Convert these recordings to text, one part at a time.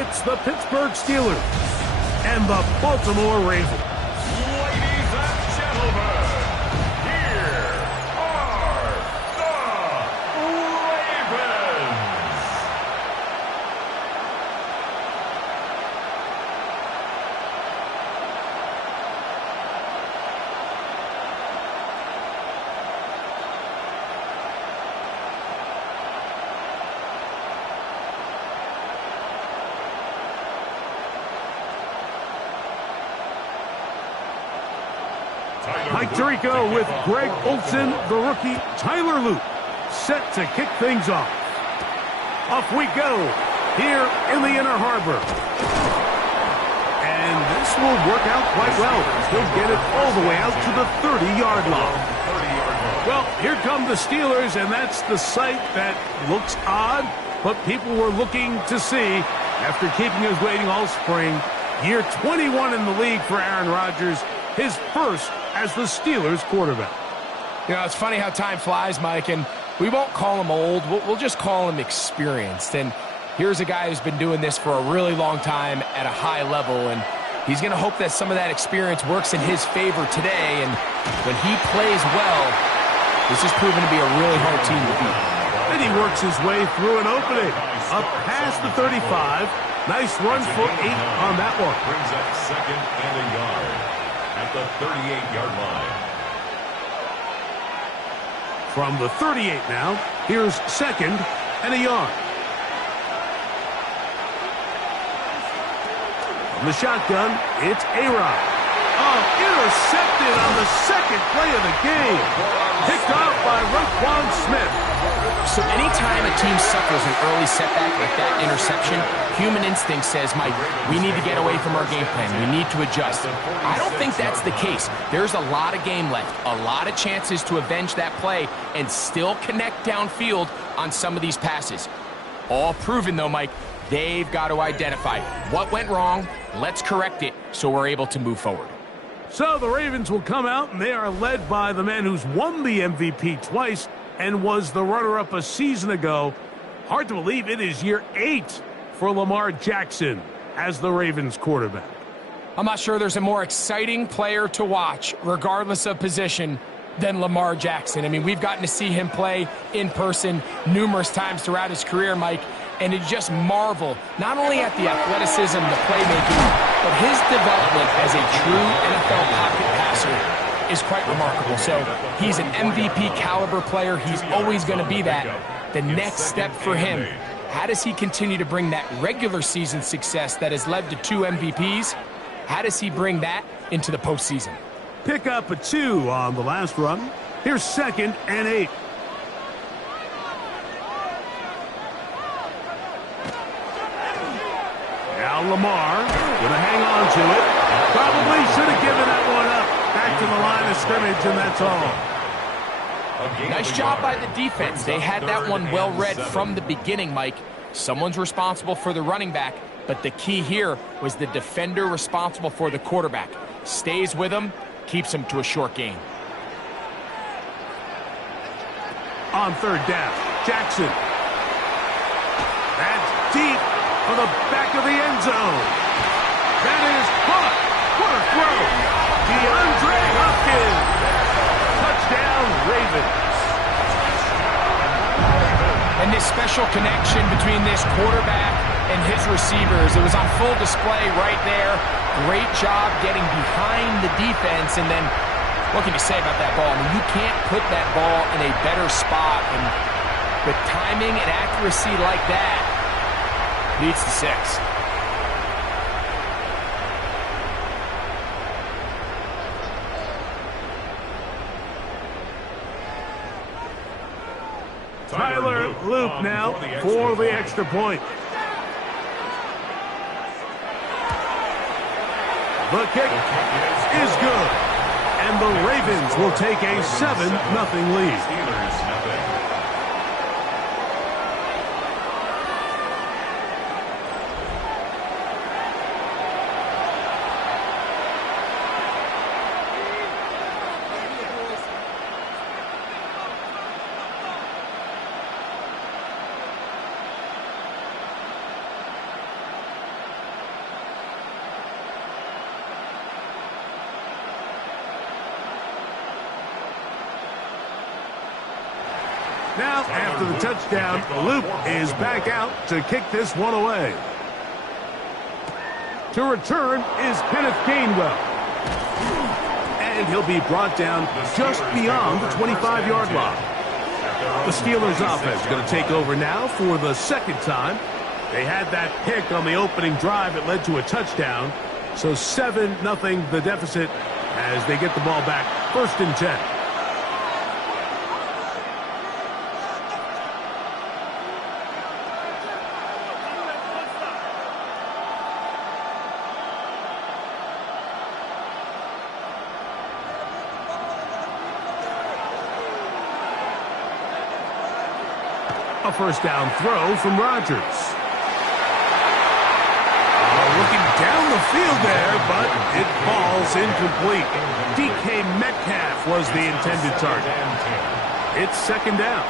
It's the Pittsburgh Steelers and the Baltimore Ravens. Ladies and gentlemen, here are the Ravens. Mike Tirico with Greg Olsen, the rookie. Tyler Loop set to kick things off. Off we go here in the Inner Harbor. And this will work out quite well. He'll get it all the way out to the 30-yard line. Well, here come the Steelers, and that's the sight that looks odd, but people were looking to see after keeping us waiting all spring. Year 21 in the league for Aaron Rodgers, his first as the Steelers quarterback. You know, it's funny how time flies, Mike, and we won't call him old. We'll just call him experienced. And here's a guy who's been doing this for a really long time at a high level, and he's going to hope that some of that experience works in his favor today. And when he plays well, this is proven to be a really hard team to beat. And he works his way through an opening, up past the 35. Nice run for 8 on that one. Brings up second and a yard at the 38-yard line. From the 38 now, here's second and a yard. From the shotgun, it's A-Rod. Oh, intercepted on the second play of the game. Picked off by Roquan Smith. So anytime a team suffers an early setback like that interception, human instinct says, Mike, we need to get away from our game plan. We need to adjust. I don't think that's the case. There's a lot of game left, a lot of chances to avenge that play and still connect downfield on some of these passes. All proven, though, Mike, they've got to identify what went wrong, let's correct it so we're able to move forward. So the Ravens will come out, and they are led by the man who's won the MVP twice and was the runner-up a season ago. Hard to believe it is year 8 for Lamar Jackson as the Ravens quarterback. I'm not sure there's a more exciting player to watch, regardless of position, than Lamar Jackson. I mean, we've gotten to see him play in person numerous times throughout his career, Mike, and you just marvel not only at the athleticism, the playmaking, but his development as a true NFL pocket passer is quite remarkable. So he's an MVP caliber player. He's always going to be that. The next step for him, how does he continue to bring that regular season success that has led to 2 MVPs? How does he bring that into the postseason? Pick up a 2 on the last run. Here's second and 8. Now Lamar going to hang on to it. Probably should have given that one up. Back to the line of scrimmage, and that's all. Nice job by the defense. They had that one well read from the beginning, Mike. Someone's responsible for the running back, but the key here was the defender responsible for the quarterback. Stays with him, keeps him to a short gain. On third down, Jackson. That's deep for the back of the end zone. That is caught. What a throw. DeAndre Hopkins. Touchdown, Ravens. And this special connection between this quarterback and his receivers, it was on full display right there. Great job getting behind the defense, and then what can you say about that ball? I mean, you can't put that ball in a better spot, and with timing and accuracy like that, leads to 6. Tyler Loop now for the extra point. The kick is good, and the Ravens will take a 7-0 lead. Now, after the touchdown, Luke is back out to kick this one away. To return is Kenneth Gainwell. And he'll be brought down just beyond the 25-yard line. The Steelers offense going to take over now for the second time. They had that pick on the opening drive that led to a touchdown. So 7-0 the deficit as they get the ball back. 1st and 10. A 1st down throw from Rodgers. Looking down the field there, but it falls incomplete. DK Metcalf was the intended target. It's 2nd down.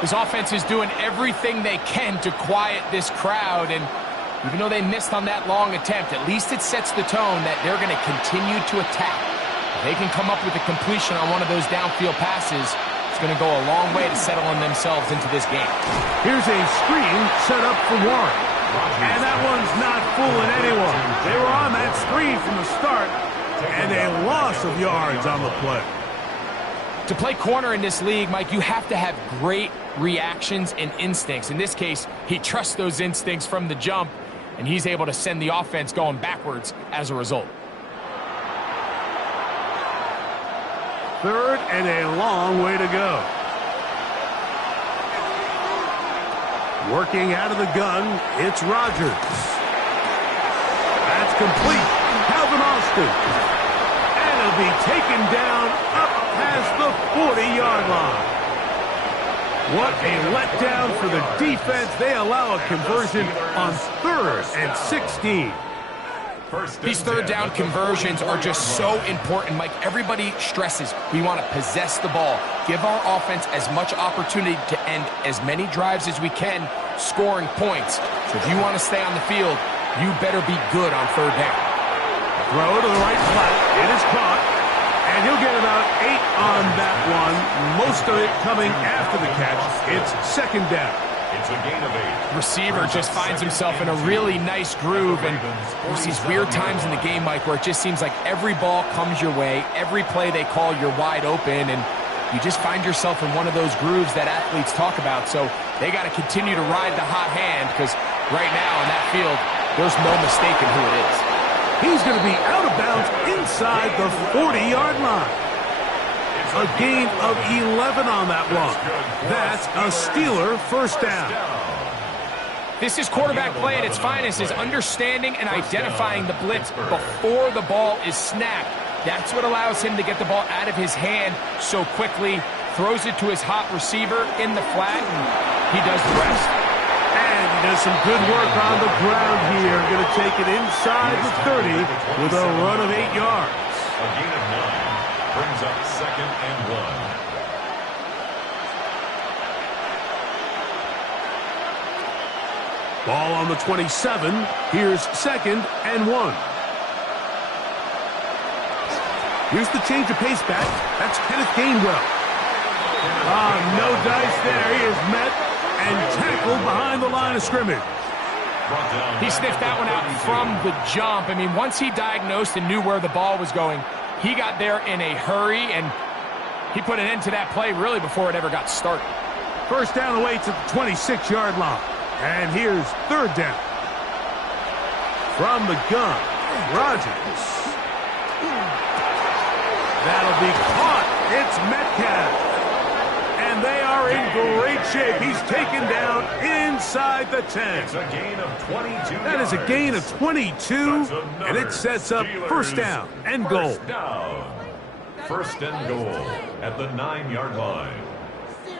This offense is doing everything they can to quiet this crowd, and even though they missed on that long attempt, at least it sets the tone that they're going to continue to attack. If they can come up with a completion on one of those downfield passes, it's going to go a long way to settling themselves into this game. Here's a screen set up for Warren. And that one's not fooling anyone. They were on that screen from the start, and a loss of yards on the play. To play corner in this league, Mike, you have to have great reactions and instincts. In this case, he trusts those instincts from the jump, and he's able to send the offense going backwards as a result. 3rd and a long way to go. Working out of the gun, it's Rodgers. That's complete. Calvin Austin. And it'll be taken down up past the 40-yard line. What a letdown for the defense. They allow a conversion on 3rd and 16. These 3rd down conversions are just so important, Mike. Everybody stresses we want to possess the ball, give our offense as much opportunity to end as many drives as we can, scoring points. So if you want to stay on the field, you better be good on 3rd down. Throw to the right flat. It is caught. And he'll get about 8 on that one. Most of it coming after the catch. It's 2nd down. It's a gain of 8. Receiver just finds himself in a really nice groove, and there's these weird times in the game, Mike, where it just seems like every ball comes your way, every play they call, you're wide open, and you just find yourself in one of those grooves that athletes talk about. So they got to continue to ride the hot hand, because right now in that field, there's no mistaking who it is. He's going to be out of bounds inside the 40-yard line. A gain of 11 on that one. That's a Steeler 1st down. This is quarterback play at its finest, is understanding and identifying the blitz before the ball is snapped. That's what allows him to get the ball out of his hand so quickly, throws it to his hot receiver in the flat, and he does the rest. And he does some good work on the ground here. Going to take it inside the 30 with a run of 8 yards. A gain of 9. Brings up 2nd and 1. Ball on the 27. Here's 2nd and 1. Here's the change of pace back. That's Kenneth Gainwell. No dice there. He is met and tackled behind the line of scrimmage. He sniffed that one out from the jump. I mean, once he diagnosed and knew where the ball was going, he got there in a hurry, and he put an end to that play really before it ever got started. 1st down awaits at the 26-yard line. And here's 3rd down. From the gun, Rodgers. That'll be caught. It's Metcalf. And they are in great shape. He's taken down inside the 10. It's a gain of 22 That is a gain of 22, and it sets up 1st down and goal. 1st and goal at the 9-yard line.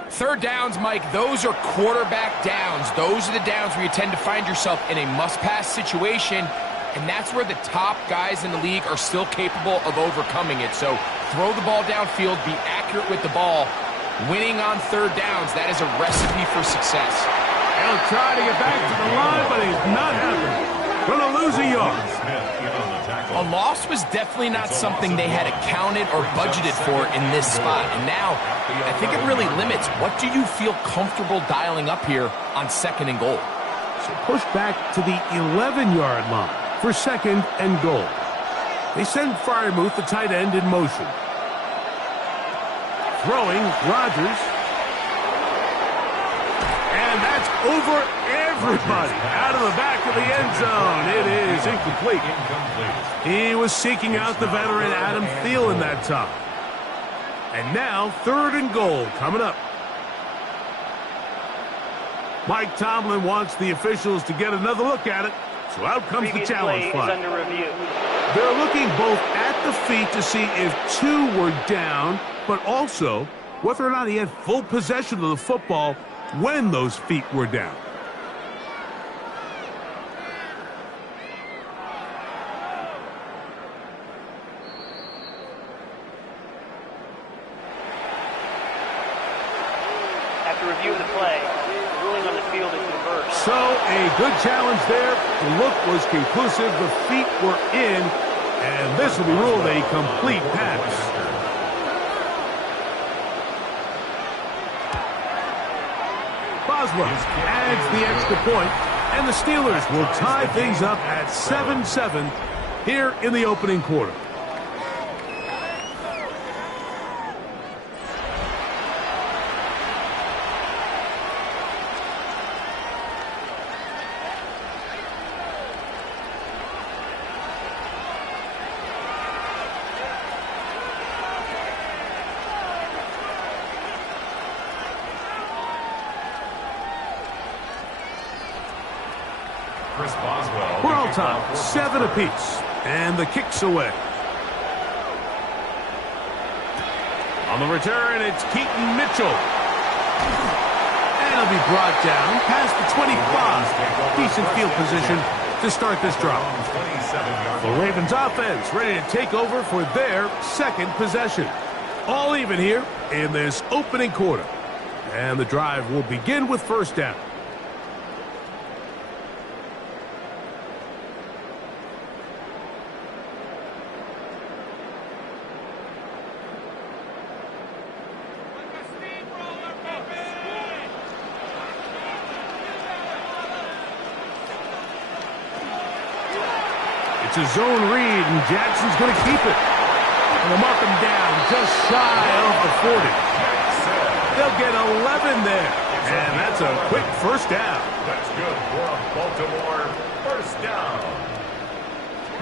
3rd downs, Mike, those are quarterback downs. Those are the downs where you tend to find yourself in a must-pass situation, and that's where the top guys in the league are still capable of overcoming it. So throw the ball downfield, be accurate with the ball. Winning on 3rd downs, that is a recipe for success. He'll try to get back to the line, but he's not happening. Going to lose lose a yard. A loss was definitely not something they had accounted or budgeted for in this spot. And now, I think it really limits what do you feel comfortable dialing up here on 2nd and goal. So push back to the 11-yard line for 2nd and goal. They send Freiermuth, the tight end, in motion. Throwing, Rodgers. And that's over everybody. Out of the back of the end zone. It is incomplete. He was seeking out the veteran Adam Thielen that time. And now 3rd and goal coming up. Mike Tomlin wants the officials to get another look at it. So out comes the challenge flag. Under review. They're looking both at the feet to see if 2 were down, but also whether or not he had full possession of the football when those feet were down. After review of the play, the ruling on the field is reversed. So a good challenge there. The look was conclusive. The feet were in, and this will be ruled a complete pass. Boswell adds the extra point, and the Steelers will tie things up at 7-7 here in the opening quarter. We're all time, 7 apiece, and the kick's away. On the return, it's Keaton Mitchell. And he'll be brought down past the 25. Decent field position to start this drive. The Ravens offense ready to take over for their 2nd possession. All even here in this opening quarter. And the drive will begin with 1st down. It's a zone read, and Jackson's going to keep it. And they'll mark him down just shy of the 40. They'll get 11 there. And that's a quick 1st down. That's good for a Baltimore 1st down.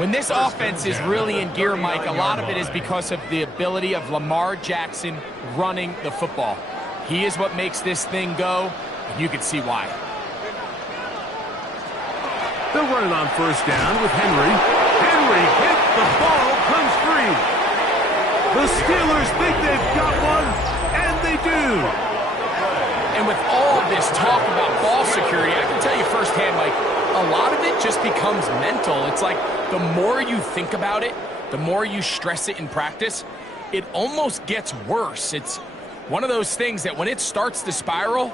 When this offense is really in gear, Mike, a lot of it is because of the ability of Lamar Jackson running the football. He is what makes this thing go, and you can see why. They'll run it on 1st down with Henry. Henry hit, the ball comes free. The Steelers think they've got one, and they do. And with all this talk about ball security, I can tell you firsthand, Mike, a lot of it just becomes mental. It's like the more you think about it, the more you stress it in practice, it almost gets worse. It's one of those things that when it starts to spiral,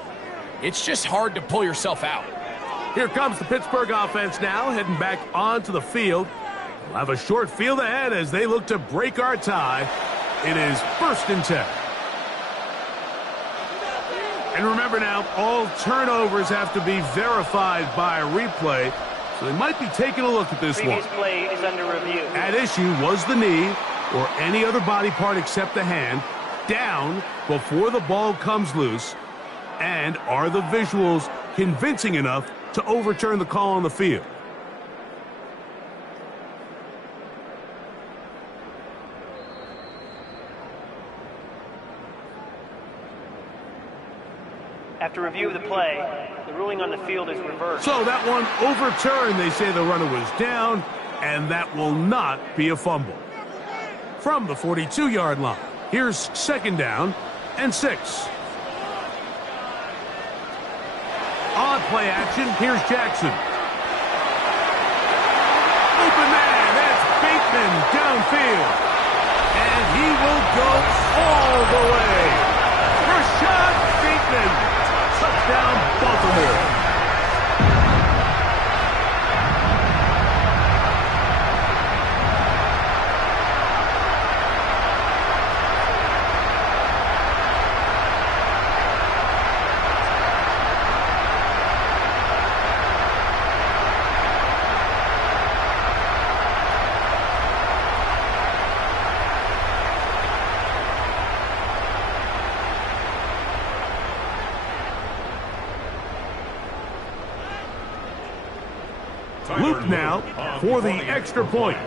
it's just hard to pull yourself out. Here comes the Pittsburgh offense now, heading back onto the field. We'll have a short field ahead as they look to break our tie. It is 1st and 10. And remember now, all turnovers have to be verified by a replay, so they might be taking a look at this one. Previous play is under review. At issue was the knee, or any other body part except the hand, down before the ball comes loose. And are the visuals convincing enough to overturn the call on the field? After review of the play, the ruling on the field is reversed. So that one overturned. They say the runner was down, and that will not be a fumble. From the 42-yard line, here's 2nd down and 6. On play action, here's Jackson. Open man, that's Bateman downfield. And he will go all the way. Rashad Bateman. Touchdown, Baltimore. Luke now for the extra point.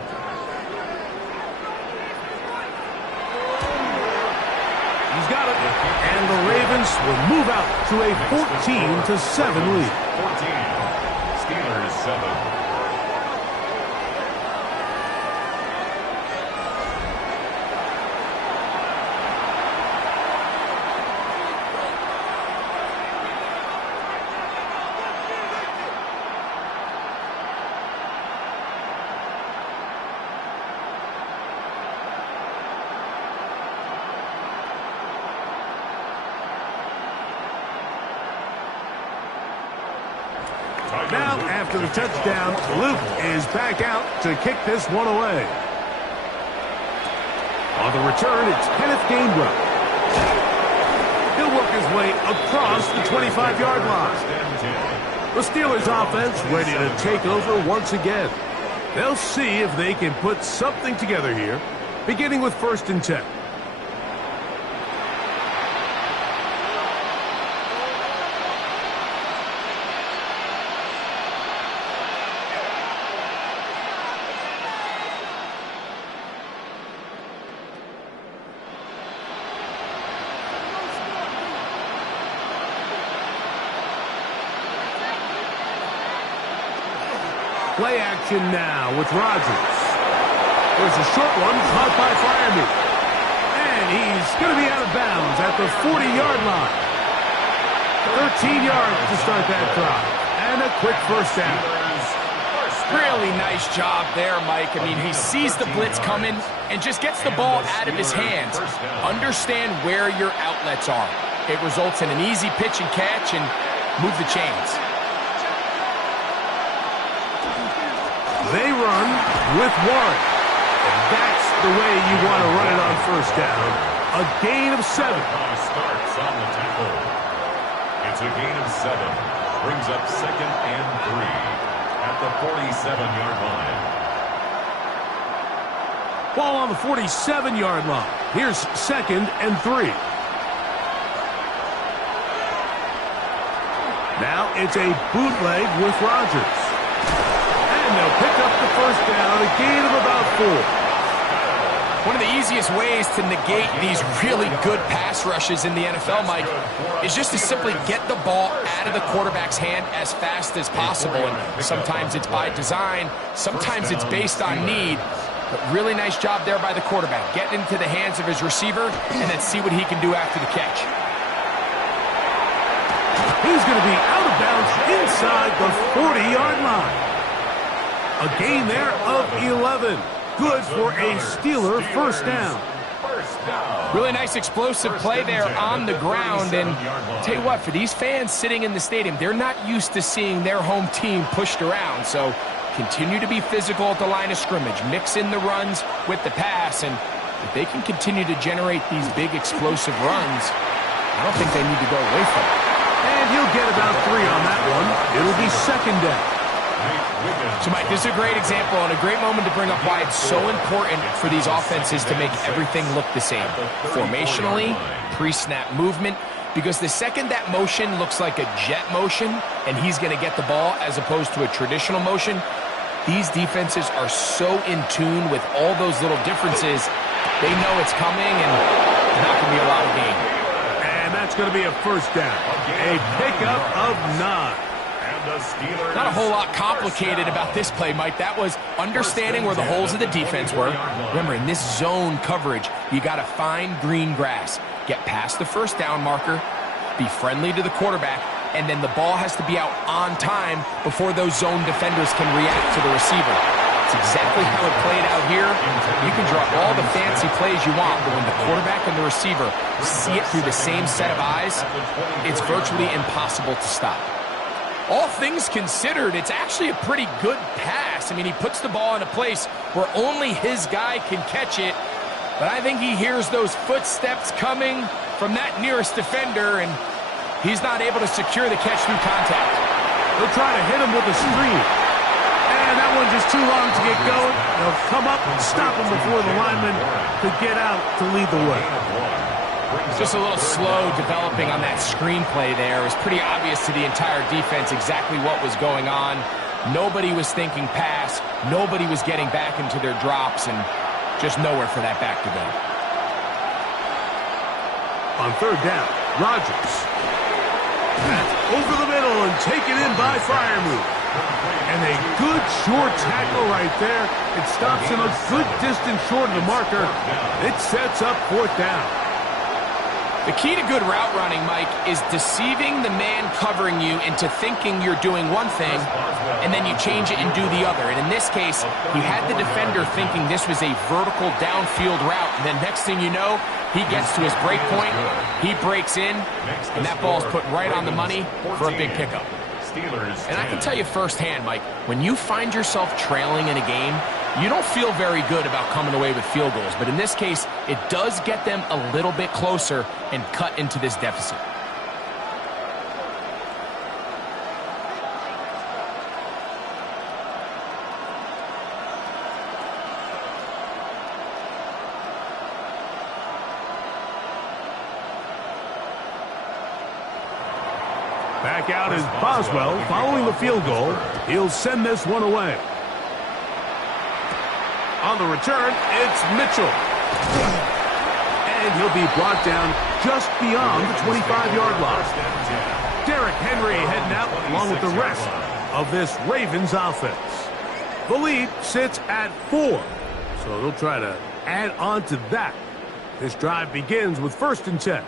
He's got it. And the Ravens will move out to a 14-7 lead. 14. Steelers 7. Now, after the touchdown, Luke is back out to kick this one away. On the return, it's Kenneth Gainwell. He'll work his way across the 25-yard line. The Steelers offense ready to take over once again. They'll see if they can put something together here, beginning with 1st and 10. Play action now with Rodgers. There's a short one caught by Fryermuth. And he's going to be out of bounds at the 40-yard line. 13 yards to start that drive. And a quick first down. Really nice job there, Mike. I mean, he sees the blitz coming and just gets the ball out of his hands. Understand where your outlets are. It results in an easy pitch and catch and move the chains. They run with Warren. And that's the way you want to run it on 1st down. A gain of 7. Starts on the tackle. It's a gain of 7. Brings up 2nd and 3 at the 47-yard line. Ball on the 47-yard line. Here's 2nd and 3. Now it's a bootleg with Rodgers. And they'll pick up the 1st down, a gain of about 4. One of the easiest ways to negate these really good pass rushes in the NFL, Mike, is just to simply get the ball out of the quarterback's hand as fast as possible. And sometimes it's by design, sometimes it's based on need. But really nice job there by the quarterback, getting into the hands of his receiver and then see what he can do after the catch. He's going to be out of bounds inside the 40-yard line. A gain there of 11. Good for a Steeler 1st down. Really nice explosive play there on the ground. And tell you what, for these fans sitting in the stadium, they're not used to seeing their home team pushed around. So continue to be physical at the line of scrimmage. Mix in the runs with the pass. And if they can continue to generate these big explosive runs, I don't think they need to go away from it. And he'll get about 3 on that one. It'll be 2nd down. So, Mike, this is a great example and a great moment to bring up why it's so important for these offenses to make everything look the same. Formationally, pre-snap movement, because the second that motion looks like a jet motion and he's going to get the ball as opposed to a traditional motion, these defenses are so in tune with all those little differences, they know it's coming and there's not going to be a lot of gain. And that's going to be a 1st down. A pickup of 9. Not a whole lot complicated about this play, Mike. That was understanding where the holes of the defense were. Remember, in this zone coverage, you got to find green grass. Get past the 1st down marker, be friendly to the quarterback, and then the ball has to be out on time before those zone defenders can react to the receiver. It's exactly how it played out here. You can draw all the fancy plays you want, but when the quarterback and the receiver see it through the same set of eyes, it's virtually impossible to stop. All things considered, it's actually a pretty good pass. I mean, he puts the ball in a place where only his guy can catch it. But I think he hears those footsteps coming from that nearest defender, and he's not able to secure the catch through contact. They'll try to hit him with a screen. And that one just too long to get going. They'll come up and stop him before the lineman could get out to lead the way. Just a little slow developing on that screenplay there. It was pretty obvious to the entire defense exactly what was going on. Nobody was thinking pass. Nobody was getting back into their drops, and just nowhere for that back to go. On third down, Rodgers. That's over the middle and taken in by Freiermuth. And a good short tackle right there. It stops him a good distance short of the marker. It sets up fourth down. The key to good route running, Mike, is deceiving the man covering you into thinking you're doing one thing, and then you change it and do the other. And in this case, he had the defender thinking this was a vertical downfield route. And then next thing you know, he gets to his break point, he breaks in, and that ball's put right on the money for a big pickup. And I can tell you firsthand, Mike, when you find yourself trailing in a game, you don't feel very good about coming away with field goals. But in this case, it does get them a little bit closer and cut into this deficit. Back out is Boswell following the field goal. He'll send this one away. On the return, it's Mitchell. And he'll be brought down just beyond the 25-yard line. Derrick Henry heading out along with the rest of this Ravens offense. The lead sits at 4, so they'll try to add on to that. This drive begins with 1st and 10.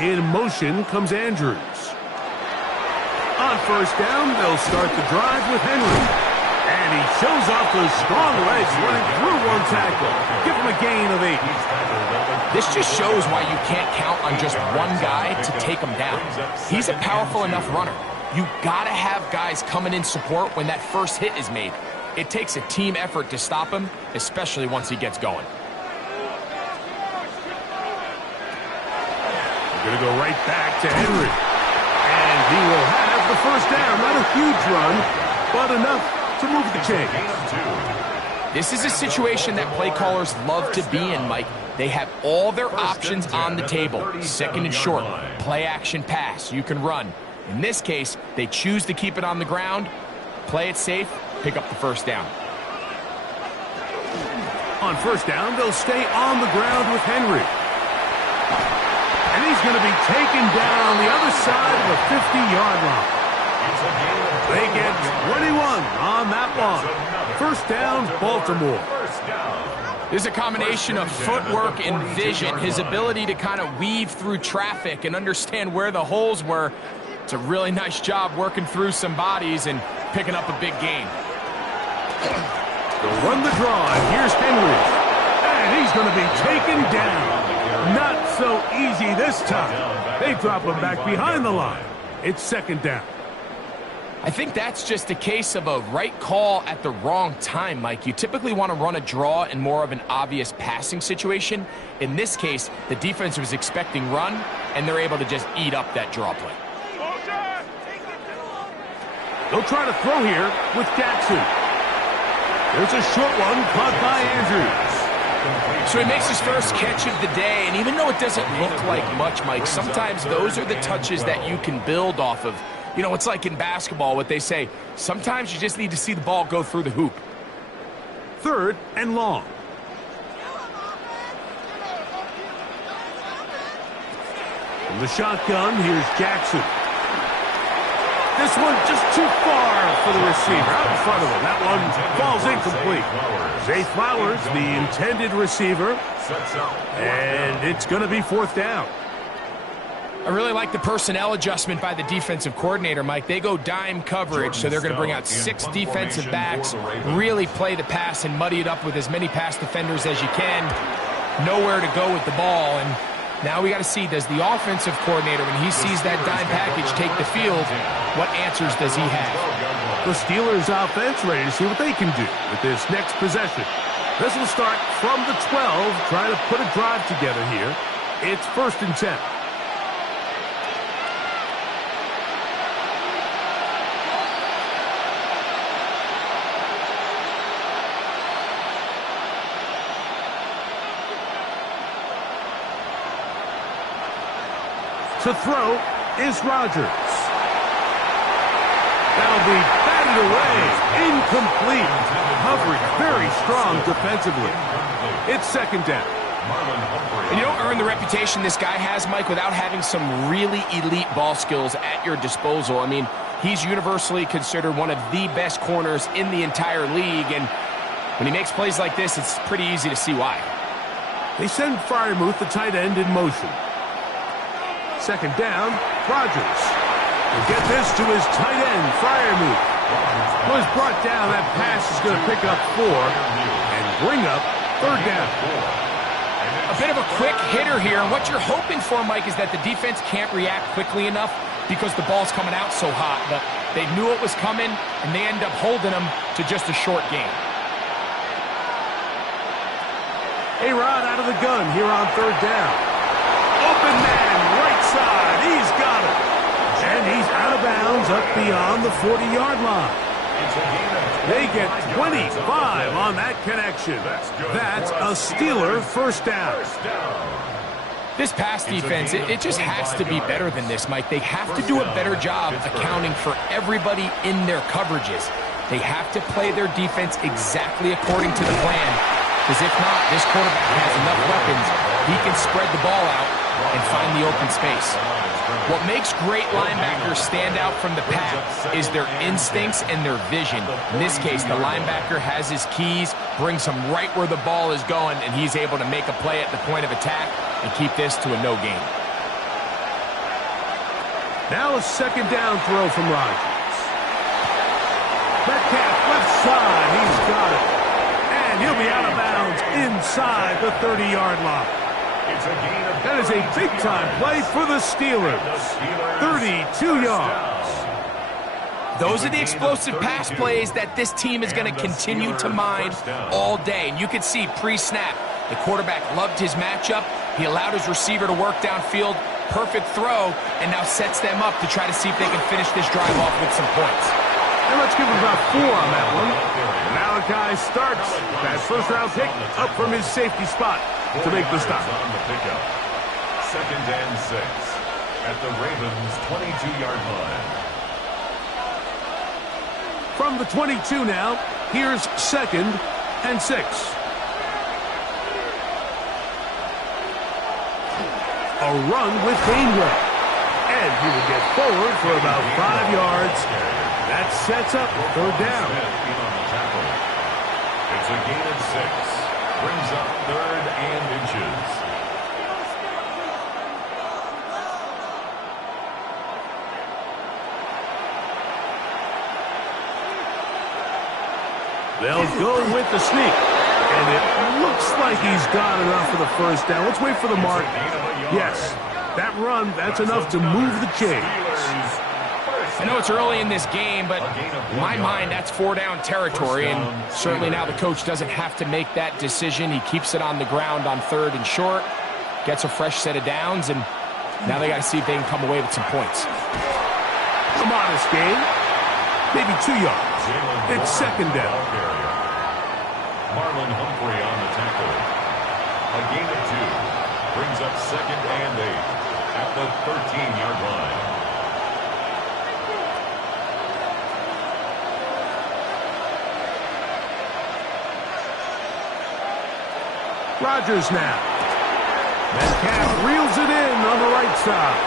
In motion comes Andrews. On 1st down, they'll start the drive with Henry. And he shows off those strong legs running through one tackle. Give him a gain of 8. This just shows why you can't count on just one guy to take him down. He's a powerful enough runner. You gotta have guys coming in support when that first hit is made. It takes a team effort to stop him, especially once he gets going. Going to go right back to Henry. And he will have the 1st down. Not a huge run, but enough to move the chains. This is a situation that play callers love to be in, Mike. They have all their options on the table. 2nd and short, play action pass. You can run. In this case, they choose to keep it on the ground, play it safe, pick up the 1st down. On 1st down, they'll stay on the ground with Henry. And he's going to be taken down on the other side of the 50-yard line. They get 21 on that one. 1st down, Baltimore. There's a combination of footwork and vision, his ability to kind of weave through traffic and understand where the holes were. It's a really nice job working through some bodies and picking up a big gain. They'll run the draw, and here's Henry. And he's going to be taken down. Not so easy this time. They drop him back behind the line. It's 2nd down. I think that's just a case of a right call at the wrong time, Mike. You typically want to run a draw in more of an obvious passing situation. In this case, the defense was expecting run, and they're able to just eat up that draw play. They'll try to throw here with Jackson. There's a short one caught by Andrews. So he makes his first catch of the day, and even though it doesn't look like much, Mike, sometimes those are the touches that you can build off of. You know, it's like in basketball, what they say, sometimes you just need to see the ball go through the hoop. 3rd and long. From the shotgun, here's Jackson. This one just too far for the receiver, out in front of him. That one falls incomplete. Zay Flowers, the intended receiver, and it's going to be 4th down. I really like the personnel adjustment by the defensive coordinator, Mike. They go dime coverage, so they're going to bring out 6 defensive backs, really play the pass and muddy it up with as many pass defenders as you can. Nowhere to go with the ball, and now we got to see, does the offensive coordinator, when he sees that dime package take the field, what answers does he have? The Steelers offense ready to see what they can do with this next possession. This will start from the 12, trying to put a drive together here. It's 1st and 10. To throw is Rodgers. That'll be batted away. Incomplete. Coverage very strong defensively. It's second down. And you don't earn the reputation this guy has, Mike, without having some really elite ball skills at your disposal. I mean, he's universally considered one of the best corners in the entire league, and when he makes plays like this, it's pretty easy to see why. They send Freiermuth, the tight end, in motion. Second down, Rodgers. He'll get this to his tight end, Freiermuth. Was brought down. That pass is going to pick up 4 and bring up third down. A bit of a quick hitter here, and what you're hoping for, Mike, is that the defense can't react quickly enough because the ball's coming out so hot, but they knew it was coming, and they end up holding them to just a short game. A-Rod out of the gun here on third down. Open man, right side. He's got it. And he's out of bounds up beyond the 40-yard line. They get 25 on that connection. That's a Steeler first down. This pass defense, it just has to be better than this, Mike. They have to do a better job accounting for everybody in their coverages. They have to play their defense exactly according to the plan. Because if not, this quarterback has enough weapons. He can spread the ball out and find the open space. What makes great linebackers stand out from the pack is their instincts and their vision. In this case, the linebacker has his keys, brings him right where the ball is going, and he's able to make a play at the point of attack and keep this to a no gain. Now a second down throw from Rodgers. Metcalf left side, he's got it. And he'll be out of bounds inside the 30-yard line. That is a big-time play for the Steelers. 32 yards. Those are the explosive pass plays that this team is going to continue to mine all day. And you can see pre-snap, the quarterback loved his matchup. He allowed his receiver to work downfield. Perfect throw, and now sets them up to try to see if they can finish this drive off with some points. And let's give him about 4 on that one. Malachi starts that first-round pick up from his safety spot to make the stop. Second and 6 at the Ravens' 22-yard line. From the 22 now, here's second and 6. A run with Gainwell. And he will get forward for about 5 yards. That sets up third down. It's a gain of 6. Brings up third and inches. They'll go with the sneak. And it looks like he's got enough for the first down. Let's wait for the mark. Yes, that run, that's enough to move the chains. I know it's early in this game, but in my mind, that's 4-down territory, and certainly now the coach doesn't have to make that decision. He keeps it on the ground on third and short, gets a fresh set of downs, and now they got to see if they can come away with some points. A modest gain, maybe 2 yards. It's second down. Marlon Humphrey on the tackle. A gain of 2. Brings up second and 8 at the 13-yard line. Rodgers now. Metcalf reels it in on the right side.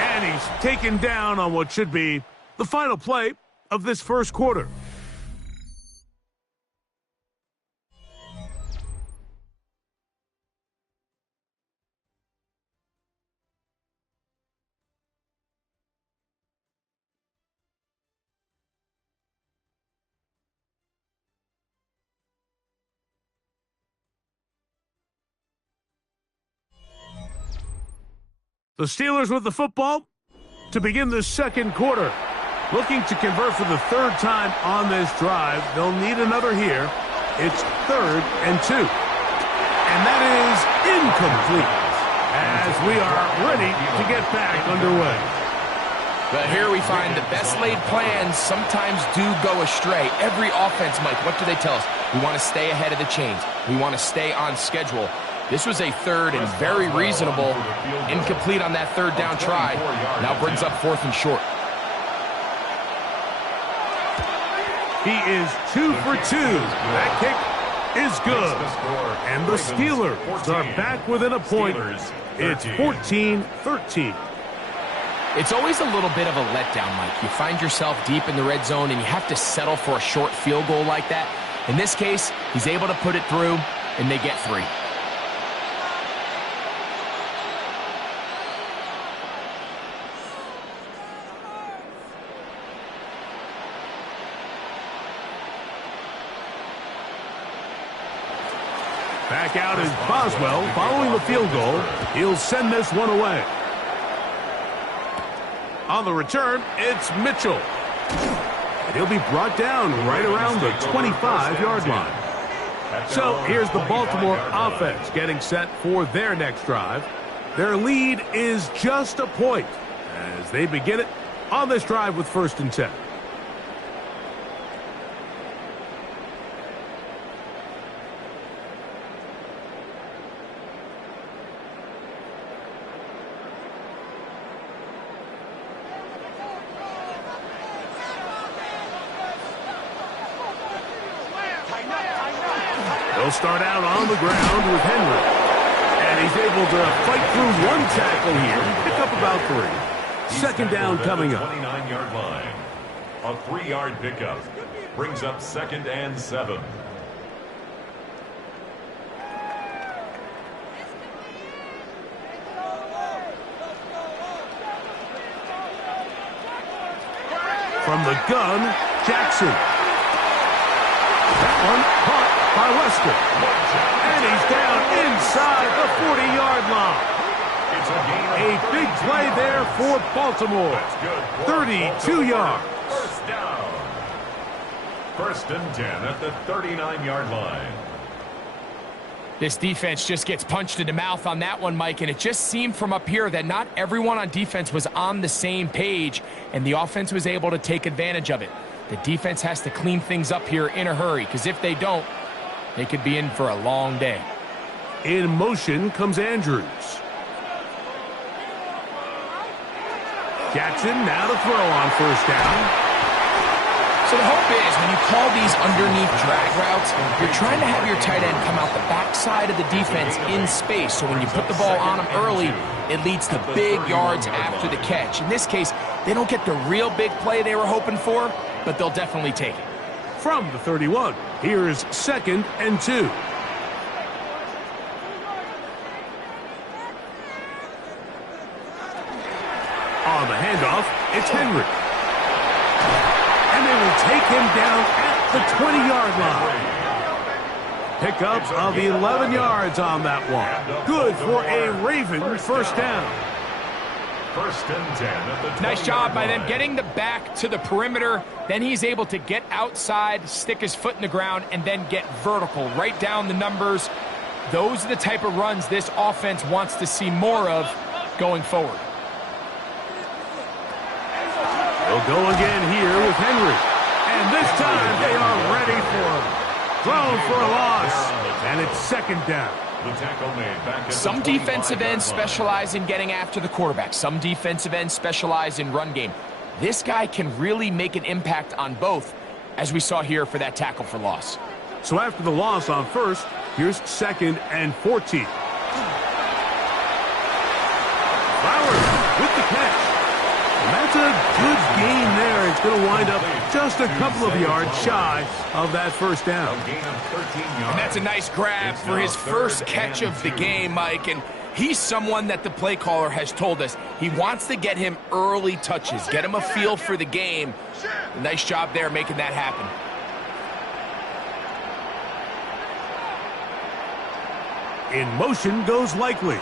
And he's taken down on what should be the final play of this first quarter. The Steelers with the football to begin the second quarter. Looking to convert for the third time on this drive. They'll need another here. It's 3rd and 2. And that is incomplete as we are ready to get back underway. But here we find the best laid plans sometimes do go astray. Every offense, Mike, what do they tell us? We want to stay ahead of the chains. We want to stay on schedule. This was a third and very reasonable. Incomplete on that third down try. Now brings up 4th and short. He is 2 for 2. That kick is good. And the Steelers are back within a point. It's 14-13. It's always a little bit of a letdown, Mike. You find yourself deep in the red zone and you have to settle for a short field goal like that. In this case, he's able to put it through, and they get 3. Back out is Boswell following the field goal. He'll send this one away. On the return, it's Mitchell. And he'll be brought down right around the 25-yard line. So here's the Baltimore offense getting set for their next drive. Their lead is just a point as they begin it on this drive with 1st and 10. He'll start out on the ground with Henry. And he's able to fight through one tackle here and pick up about 3. Second down coming up. 29-yard line. A 3-yard pickup. Brings up 2nd and 7. From the gun, Jackson. That one caught by Lester. And he's down inside the 40-yard line. A big play there for Baltimore. 32 yards. First down. 1st and 10 at the 39-yard line. This defense just gets punched in the mouth on that one, Mike, and it just seemed from up here that not everyone on defense was on the same page, and the offense was able to take advantage of it. The defense has to clean things up here in a hurry, because if they don't, they could be in for a long day. In motion comes Andrews. Jackson now to throw on 1st down. So the hope is when you call these underneath drag routes, you're trying to have your tight end come out the backside of the defense in space. So when you put the ball on him early, it leads to big yards after the catch. In this case, they don't get the real big play they were hoping for, but they'll definitely take it. From the 31, here's 2nd and 2. On the handoff, it's Henry. And they will take him down at the 20-yard line. Pickup of 11 yards on that one. Good for a Raven 1st down. 1st and 10 at the Nice job by them getting the back to the perimeter. Then he's able to get outside, stick his foot in the ground, and then get vertical right down the numbers. Those are the type of runs this offense wants to see more of going forward. They'll go again here with Henry. And this time they are ready for him. Thrown for a loss. And it's 2nd down. The tackle made back at Some the defensive ends specialize in getting after the quarterback. Some defensive ends specialize in run game. This guy can really make an impact on both, as we saw here for that tackle for loss. So after the loss on 1st, here's 2nd and 14. Flowers with the catch. And that's a good gain there. It's going to wind up just a couple of yards shy of that 1st down. A gain of 13 yards. And that's a nice grab for his first catch of the game, Mike. And he's someone that the play caller has told us he wants to get him early touches, get him a feel for the game. Nice job there making that happen. In motion goes Likely.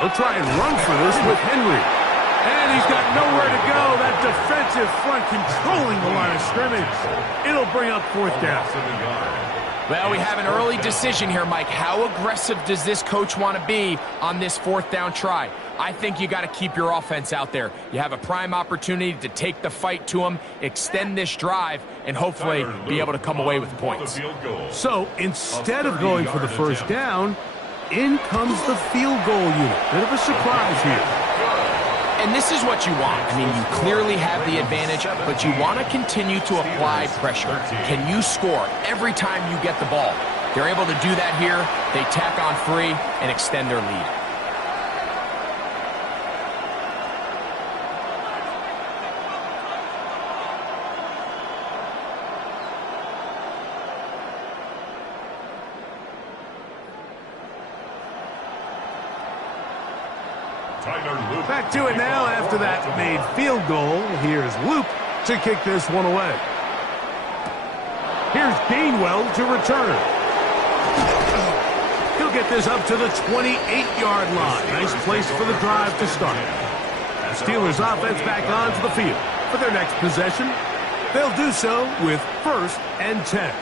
He'll try and run for this with Henry. And he's got nowhere to go. That defensive front controlling the line of scrimmage. It'll bring up 4th down. Well, we have an early decision here, Mike. How aggressive does this coach want to be on this fourth down try? I think you got to keep your offense out there. You have a prime opportunity to take the fight to them, extend this drive, and hopefully be able to come away with points. So instead of going for the first down, in comes the field goal unit. Bit of a surprise here. And this is what you want. I mean, you clearly have the advantage, but you want to continue to apply pressure. Can you score every time you get the ball? They're able to do that here. They tack on 3 and extend their lead. Back to it now after that made field goal. Here's Luke to kick this one away. Here's Gainwell to return. He'll get this up to the 28-yard line. Nice place for the drive to start. Steelers offense back onto the field for their next possession. They'll do so with 1st and 10.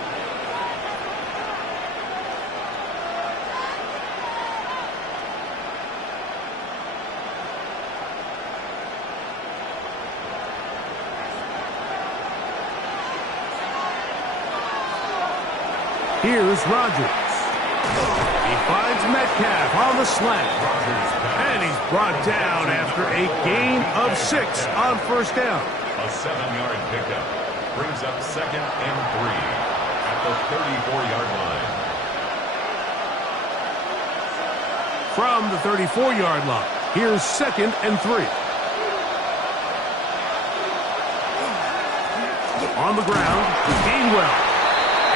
Here's Rodgers. He finds Metcalf on the slant. And he's brought down after a gain of 6 on first down. A 7-yard pickup brings up 2nd and 3 at the 34-yard line. From the 34-yard line, here's 2nd and 3. On the ground, Gainwell.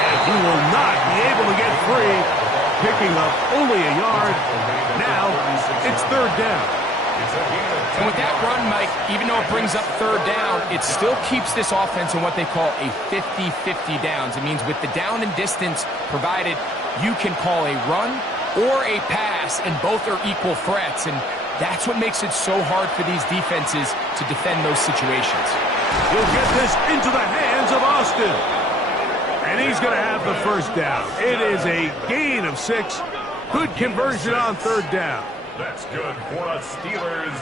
And he will not be able to get free, picking up only a yard. Now it's 3rd down. And with that run, Mike, even though it brings up 3rd down, it still keeps this offense in what they call a 50-50 downs. It means with the down and distance provided, you can call a run or a pass, and both are equal threats. And that's what makes it so hard for these defenses to defend those situations. He'll get this into the hands of Austin. And he's going to have the first down. It is a gain of 6. Good conversion on 3rd down. That's good for a Steelers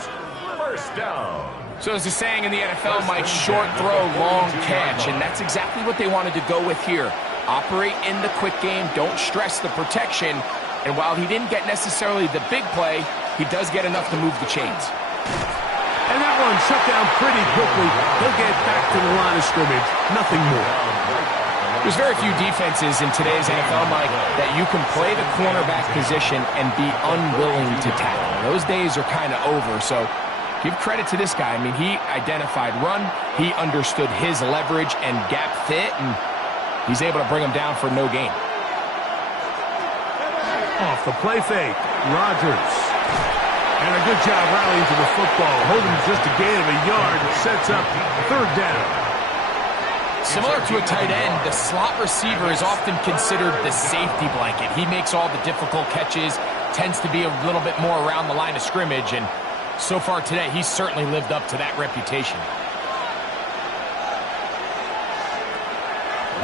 first down. So as the saying in the NFL, Mike, short throw, long catch. And that's exactly what they wanted to go with here. Operate in the quick game. Don't stress the protection. And while he didn't get necessarily the big play, he does get enough to move the chains. And that one shut down pretty quickly. He'll get back to the line of scrimmage. Nothing more. There's very few defenses in today's NFL, Mike, that you can play the cornerback position and be unwilling to tackle. Those days are kind of over, so give credit to this guy. I mean, he identified run, he understood his leverage and gap fit, and he's able to bring him down for no gain. Off the play fake, Rodgers. And a good job rallying to the football, holding just a gain of a yard, sets up 3rd down. Similar to a tight end, the slot receiver is often considered the safety blanket. He makes all the difficult catches, tends to be a little bit more around the line of scrimmage, and so far today, he's certainly lived up to that reputation.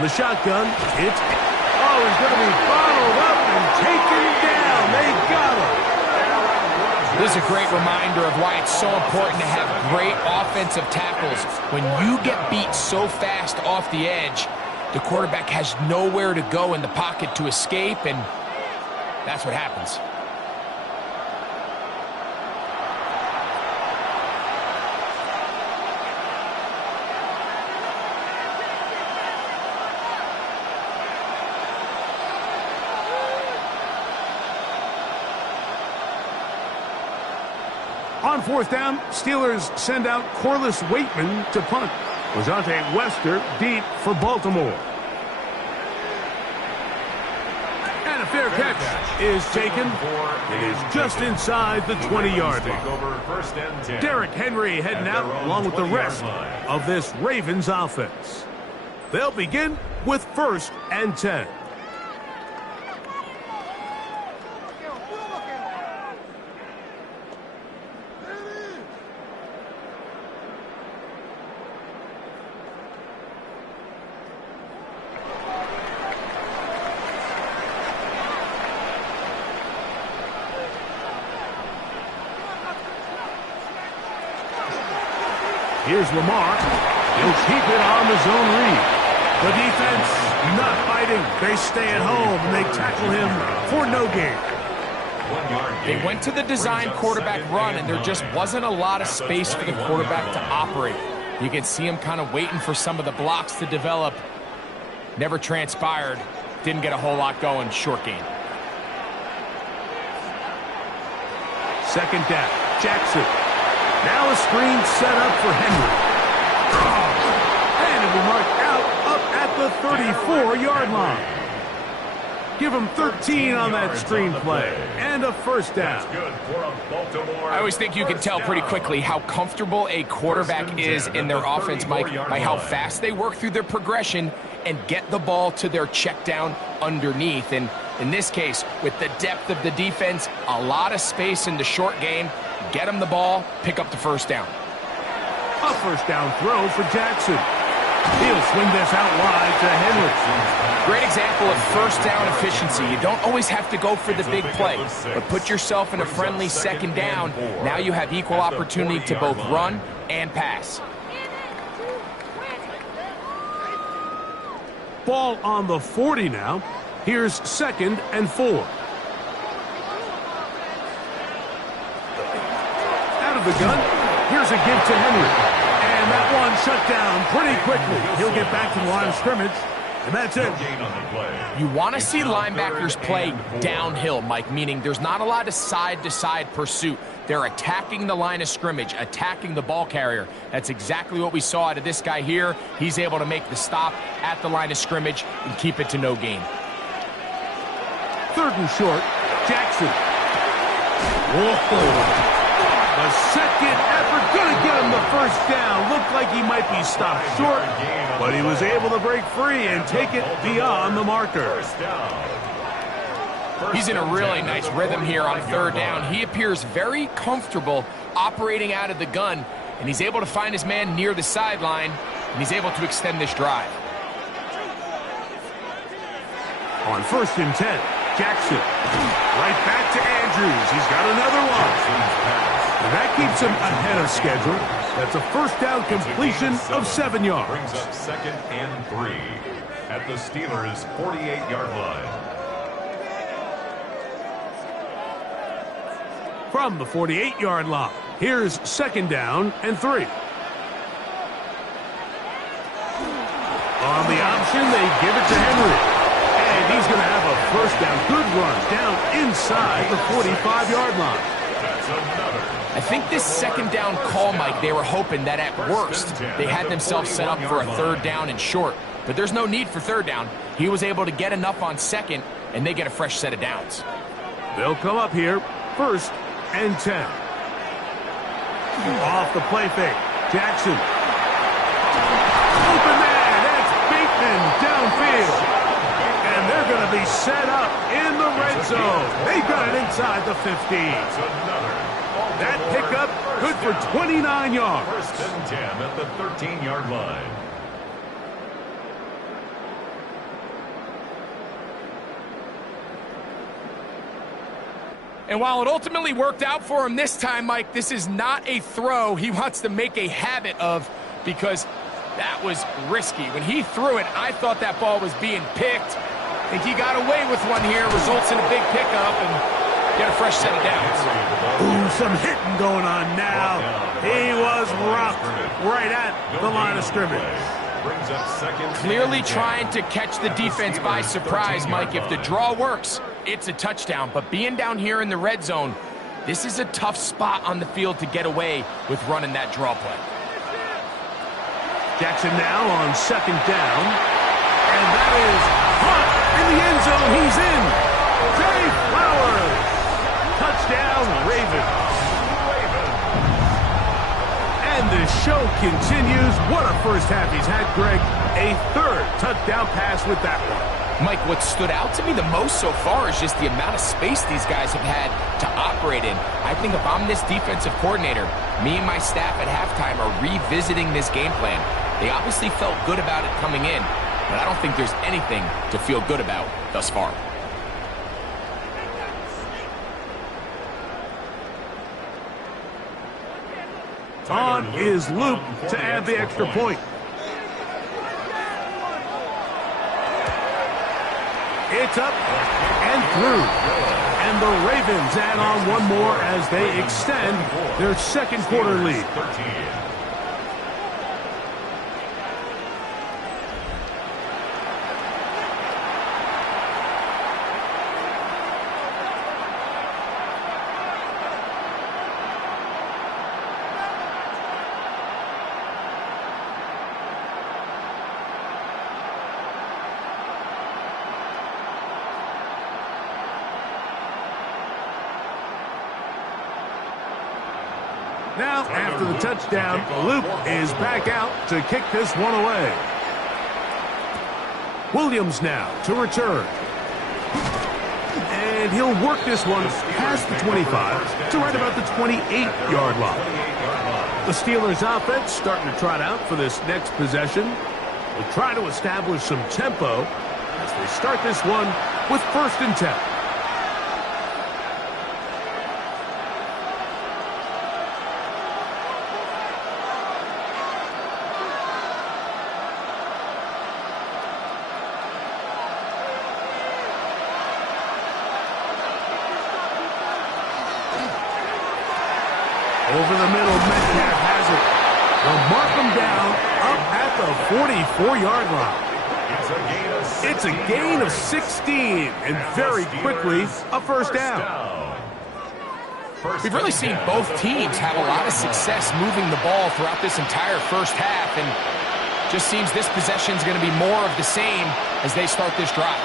The shotgun, he's going to be bottled up and taken down. They got him. This is a great reminder of why it's so important to have great offensive tackles. When you get beat so fast off the edge, the quarterback has nowhere to go in the pocket to escape, and that's what happens. On 4th down, Steelers send out Corliss Waitman to punt. Lejante Wester deep for Baltimore. And a fair catch is taken. It is just inside the 20-yard line. Derrick Henry heading out along with the rest of this Ravens offense. They'll begin with 1st and 10. Here's Lamar. He'll keep it on the zone read. The defense not fighting. They stay at home, and they tackle him for no gain. They went to the design quarterback run, and there just wasn't a lot of space for the quarterback to operate. You can see him kind of waiting for some of the blocks to develop. Never transpired. Didn't get a whole lot going. Short game. Second down. Jackson. Now a screen set up for Henry. And it'll be marked out up at the 34-yard line. Give him 13 on that screen play. And a first down. I always think you can tell pretty quickly how comfortable a quarterback is in their offense, Mike, by how fast they work through their progression and get the ball to their check down underneath. And in this case, with the depth of the defense, a lot of space in the short game, get them the ball, pick up the first down. A first down throw for Jackson. He'll swing this out wide to Henry. Great example of first down efficiency. You don't always have to go for the big play, but put yourself in a friendly second down. Now you have equal opportunity to both run and pass. Ball on the 40 now. Here's 2nd and 4. Out of the gun. Here's a give to Henry. And that one shut down pretty quickly. He'll get back to the line of scrimmage. And that's it. You want to see linebackers play downhill, Mike, meaning there's not a lot of side-to-side pursuit. They're attacking the line of scrimmage, attacking the ball carrier. That's exactly what we saw out of this guy here. He's able to make the stop at the line of scrimmage and keep it to no gain. 3rd and short. Jackson. Whoa. The second effort going to get him the first down. Looked like he might be stopped short, but he was able to break free and take it beyond the marker. He's in a really nice rhythm here on 3rd down. He appears very comfortable operating out of the gun, and he's able to find his man near the sideline, and he's able to extend this drive. On 1st and 10, Jackson. Right back to Andrews. He's got another one. And that keeps him ahead of schedule. That's a first down completion of 7 yards. Brings up 2nd and 3 at the Steelers' 48-yard line. From the 48-yard line, here's 2nd down and 3. On the option, they give it to Henry. And he's going to have a first down. Good run down inside the 45-yard line. That's another. I think this 2nd down call, Mike, they were hoping that at worst they had themselves set up for a 3rd down and short. But there's no need for 3rd down. He was able to get enough on 2nd, and they get a fresh set of downs. They'll come up here, 1st and 10. Off the play fake. Jackson. Open man. That's Bateman downfield. And they're going to be set up in the red zone. They got it inside the 15. That pickup good for 29 yards. 1st and 10 at the 13-yard line. And while it ultimately worked out for him this time, Mike, this is not a throw he wants to make a habit of, because that was risky. When he threw it, I thought that ball was being picked. I think he got away with one here, results in a big pickup, and get a fresh set of downs. Ooh, some hitting going on now. He was rocked right at the line of scrimmage. Clearly trying to catch the defense by surprise, Mike. If the draw works, it's a touchdown. But being down here in the red zone, this is a tough spot on the field to get away with running that draw play. Jackson now on 2nd down. And that is caught in the end zone. He's in. Zay Flowers. Touchdown, Ravens. And the show continues. What a first half he's had, Greg. A 3rd touchdown pass with that one. Mike, what stood out to me the most so far is just the amount of space these guys have had to operate in. I think if I'm this defensive coordinator, me and my staff at halftime are revisiting this game plan. They obviously felt good about it coming in, but I don't think there's anything to feel good about thus far. on his loop to add the extra point. It's up and through. And the Ravens add on one more as they extend their second quarter lead. Now, after the touchdown, Luke is back out to kick this one away. Williams now to return. And he'll work this one past the 25 to right about the 28-yard line. The Steelers' offense starting to trot out for this next possession. Will try to establish some tempo as they start this one with 1st and 10. Over the middle, Metcalf has it. They'll mark him down up at the 44-yard line. It's a gain of 16, and very quickly, a 1st down. We've really seen both teams have a lot of success moving the ball throughout this entire first half, and just seems this possession is going to be more of the same as they start this drive.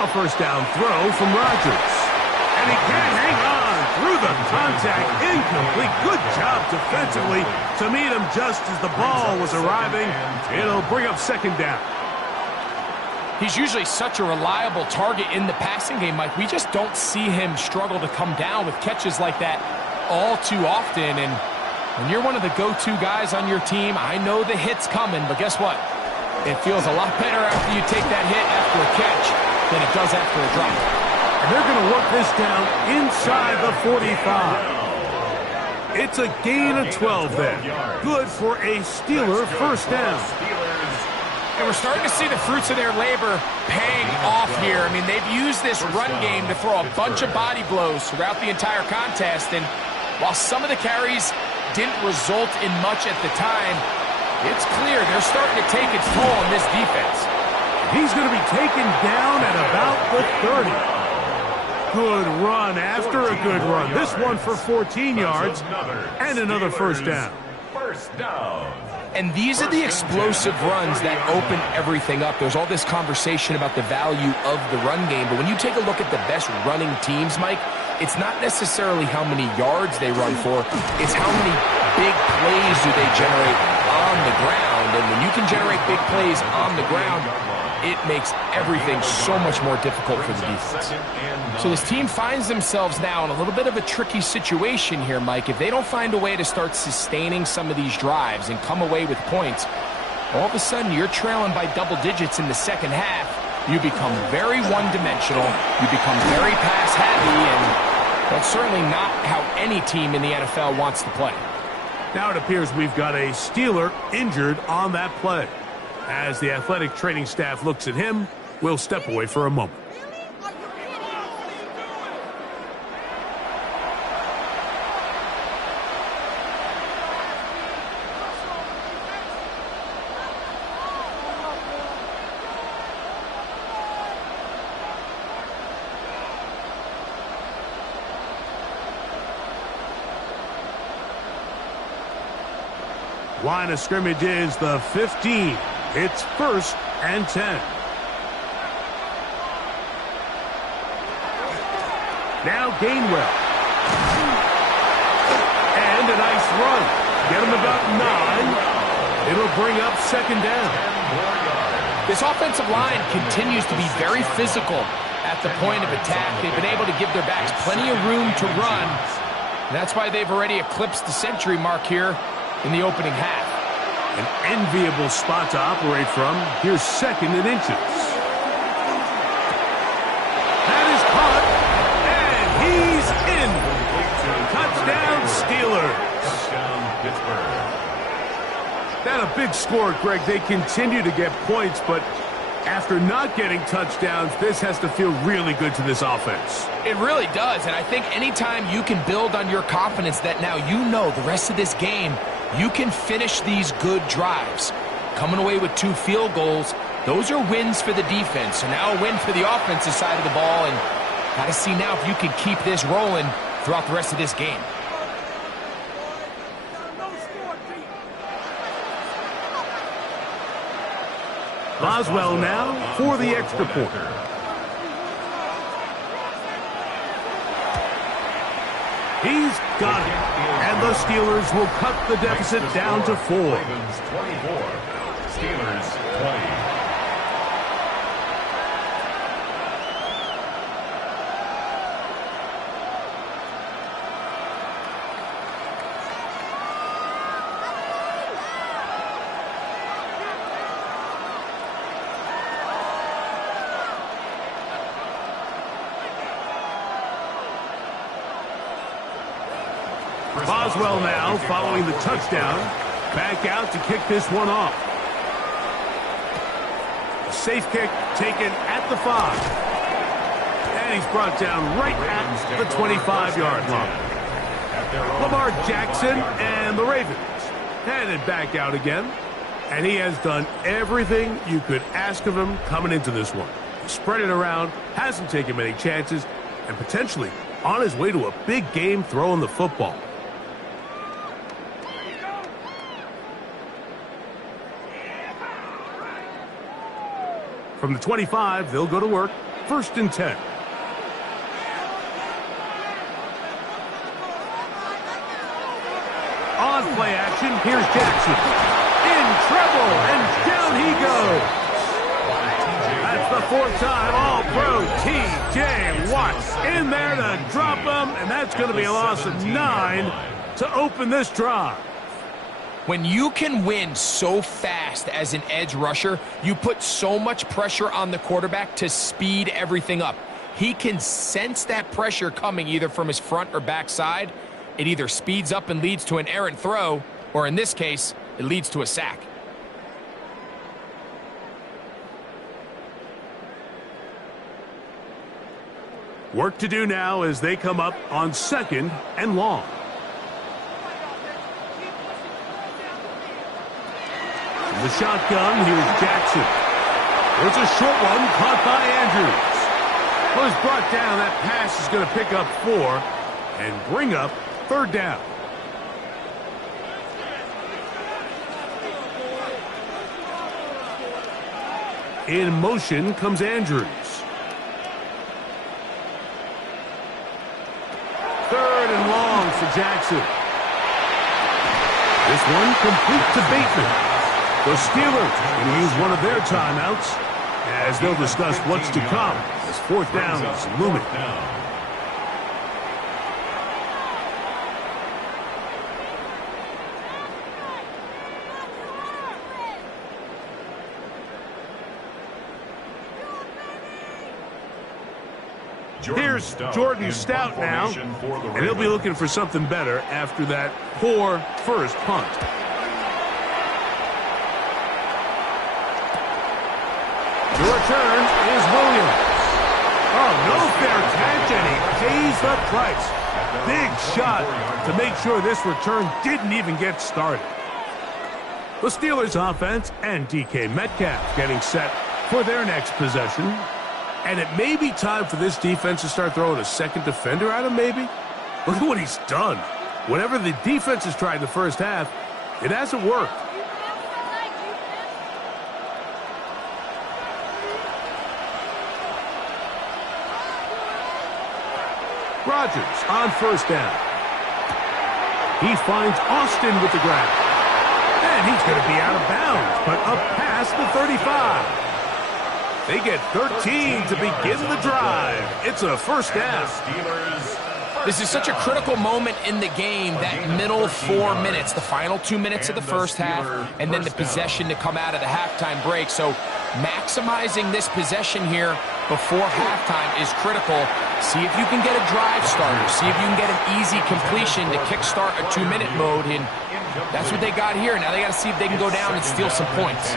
A 1st down throw from Rodgers. And he can't hang on through the contact. Incomplete. Good job defensively to meet him just as the ball was arriving. It'll bring up 2nd down. He's usually such a reliable target in the passing game, Mike. We just don't see him struggle to come down with catches like that all too often. And when you're one of the go-to guys on your team, I know the hit's coming, but guess what? It feels a lot better after you take that hit after a catch than it does after a drop. And they're going to work this down inside the 45. It's a gain of 12 then. Good for a Steeler 1st down. And we're starting to see the fruits of their labor paying off here. I mean, they've used this run game to throw a bunch of body blows throughout the entire contest. And while some of the carries didn't result in much at the time, it's clear they're starting to take its toll on this defense. He's going to be taken down at about the 30. Good run after a good run. This one for 14 yards and another 1st down. And these are the explosive runs that open everything up. There's all this conversation about the value of the run game, but when you take a look at the best running teams, Mike, it's not necessarily how many yards they run for, it's how many big plays do they generate on the ground. And when you can generate big plays on the ground, it makes everything so much more difficult for the defense. So this team finds themselves now in a little bit of a tricky situation here, Mike. If they don't find a way to start sustaining some of these drives and come away with points, all of a sudden you're trailing by double digits in the second half. You become very one-dimensional. You become very pass-heavy, and that's certainly not how any team in the NFL wants to play. Now it appears we've got a Steeler injured on that play. As the athletic training staff looks at him, we'll step away for a moment. Line of scrimmage is the 15. It's 1st and 10. Now Gainwell. And a nice run. Get him about 9. It'll bring up 2nd down. This offensive line continues to be very physical at the point of attack. They've been able to give their backs plenty of room to run. And that's why they've already eclipsed the century mark here in the opening half. An enviable spot to operate from. Here's 2nd and inches. That is caught, and he's in. Touchdown, Steelers. That a big score, Greg. They continue to get points, but after not getting touchdowns, this has to feel really good to this offense. It really does, and I think anytime you can build on your confidence that now you know the rest of this game, you can finish these good drives. Coming away with 2 field goals, those are wins for the defense. So now a win for the offensive side of the ball, and got to see now if you can keep this rolling throughout the rest of this game. Boswell now for the extra point. He's got it. And the Steelers will cut the deficit down to 4. Ravens 24, Steelers 20. Boswell now following the touchdown. Back out to kick this one off. A safe kick taken at the 5. And he's brought down right at the 25-yard line. Lamar Jackson and the Ravens headed back out again. And he has done everything you could ask of him coming into this one. He spread it around, hasn't taken many chances, and potentially on his way to a big game throwing the football. From the 25, they'll go to work. 1st and 10. On play action, here's Jackson. In trouble, and down he goes. That's the 4th time All-Pro T.J. Watt in there to drop him, and that's going to be a loss of 9 to open this drive. When you can win so fast as an edge rusher, you put so much pressure on the quarterback to speed everything up. He can sense that pressure coming either from his front or back side. It either speeds up and leads to an errant throw, or in this case, it leads to a sack. Work to do now as they come up on 2nd and long. The shotgun, here's Jackson. There's a short one caught by Andrews. Well, he's brought down. That pass is going to pick up 4 and bring up 3rd down. In motion comes Andrews. 3rd and long for Jackson. This one complete to Bateman. The Steelers going to use one of their timeouts as they'll discuss what's to come as 4th down is looming. Here's Jordan Stout now, and he'll be looking for something better after that poor first punt. The return is Williams. Oh, no fair catch, and he pays the price. Big shot to make sure this return didn't even get started. The Steelers offense and DK Metcalf getting set for their next possession. And it may be time for this defense to start throwing a second defender at him, maybe. Look at what he's done. Whatever the defense has tried in the first half, it hasn't worked. Rodgers on 1st down. He finds Austin with the grab. And he's going to be out of bounds, but up past the 35. They get 13 to begin the drive. It's a 1st down. This is such a critical moment in the game, that middle 4 minutes, the final 2 minutes of the first half, and then the possession to come out of the halftime break. So maximizing this possession here before halftime is critical. See if you can get a drive starter. See if you can get an easy completion to kickstart a 2-minute mode. And That's what they got here. Now they got to see if they can go down and steal some points.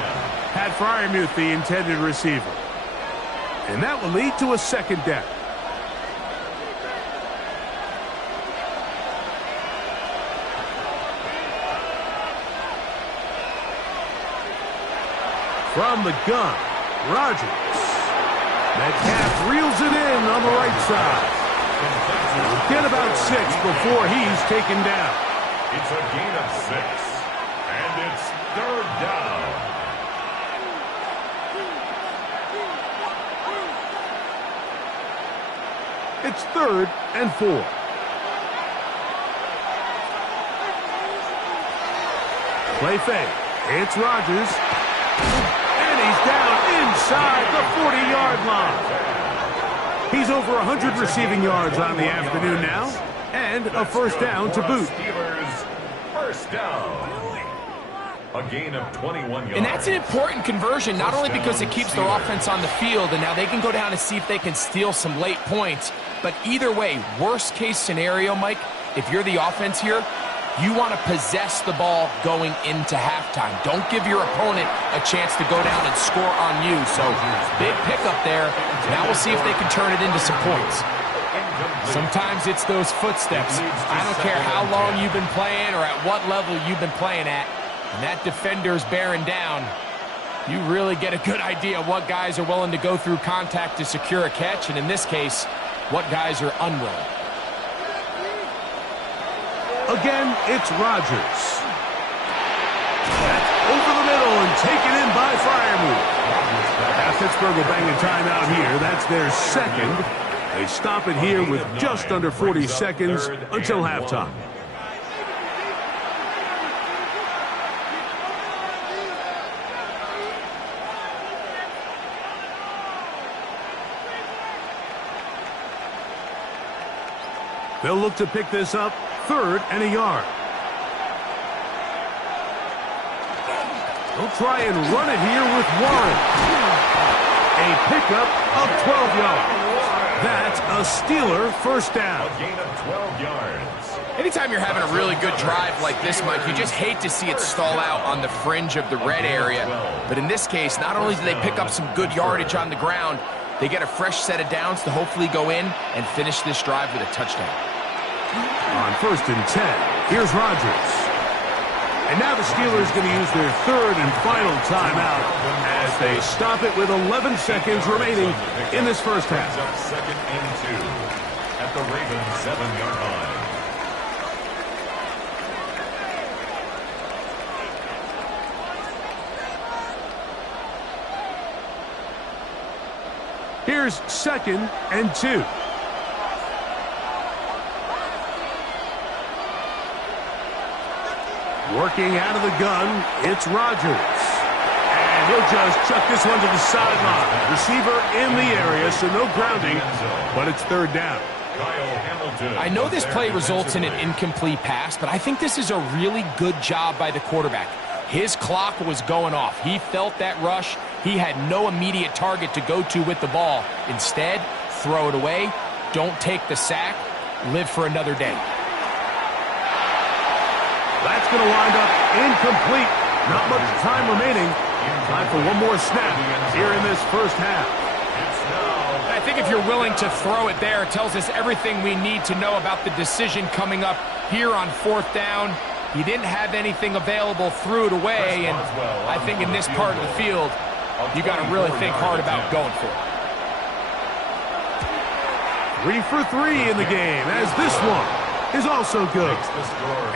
Pat Fryermuth, the intended receiver. And that will lead to a second down. From the gun, Rodgers. Metcalf reels it in on the right side. He'll get about 6 before he's taken down. It's a gain of 6, and it's 3rd down. It's 3rd and 4. Play fake. It's Rodgers. And he's down inside the 40-yard line. He's over 100 receiving yards on the afternoon now, and a first down to boot. Steelers, first down. A gain of 21 yards. And that's an important conversion, not only because it keeps their offense on the field, and now they can go down and see if they can steal some late points. But either way, worst case scenario, Mike, if you're the offense here, you want to possess the ball going into halftime. Don't give your opponent a chance to go down and score on you. So big pickup there. Now we'll see if they can turn it into some points. Sometimes it's those footsteps. I don't care how long you've been playing or at what level you've been playing at. And that defender's bearing down. You really get a good idea of what guys are willing to go through contact to secure a catch, and in this case, what guys are unwilling. Again, it's Rodgers. That's over the middle and taken in by Fryermuth. Now Pittsburgh will bang a timeout here. That's their second. They stop it here with just under 40 seconds until halftime. They'll look to pick this up, 3rd and a yard. They'll try and run it here with Warren. A pickup of 12 yards. That's a Steeler first down. A gain of 12 yards. Anytime you're having a really good drive like this, Mike, you just hate to see it stall out on the fringe of the red area. But in this case, not only do they pick up some good yardage on the ground, they get a fresh set of downs to hopefully go in and finish this drive with a touchdown. On 1st and 10, here's Rodgers. And now the Steelers going to use their 3rd and final timeout as they stop it with 11 seconds remaining in this first half. 2nd and 2 at the Ravens 7-yard line. Here's 2nd and 2. Working out of the gun, it's Rodgers. And he'll just chuck this one to the sideline. Receiver in the area, so no grounding, but it's 3rd down. I know this play results in an incomplete pass, but I think this is a really good job by the quarterback. His clock was going off. He felt that rush. He had no immediate target to go to with the ball. Instead, throw it away. Don't take the sack. Live for another day. That's going to wind up incomplete. Not much time remaining. Time for one more snap here in this first half. I think if you're willing to throw it there, it tells us everything we need to know about the decision coming up here on 4th down. He didn't have anything available, threw it away, and I think in this part of the field, you got to really think hard about going for it. 3 for 3 in the game, as this one is also good.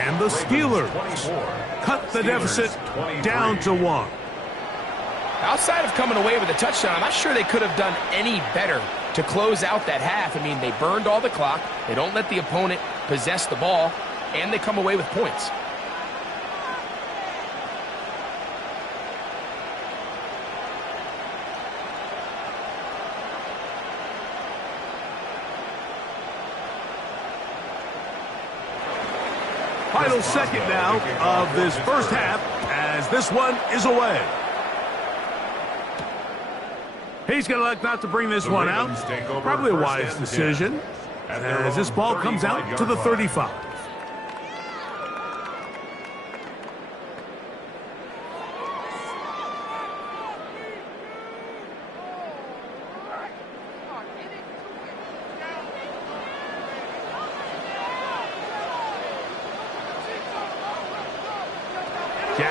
And the Steelers cut the deficit down to 1. Outside of coming away with a touchdown, I'm not sure they could have done any better to close out that half. I mean, they burned all the clock. They don't let the opponent possess the ball, and they come away with points. Final second now of this first half as this one is away. He's going to elect not to bring this one out. Probably a wise decision as this ball comes out to the 35.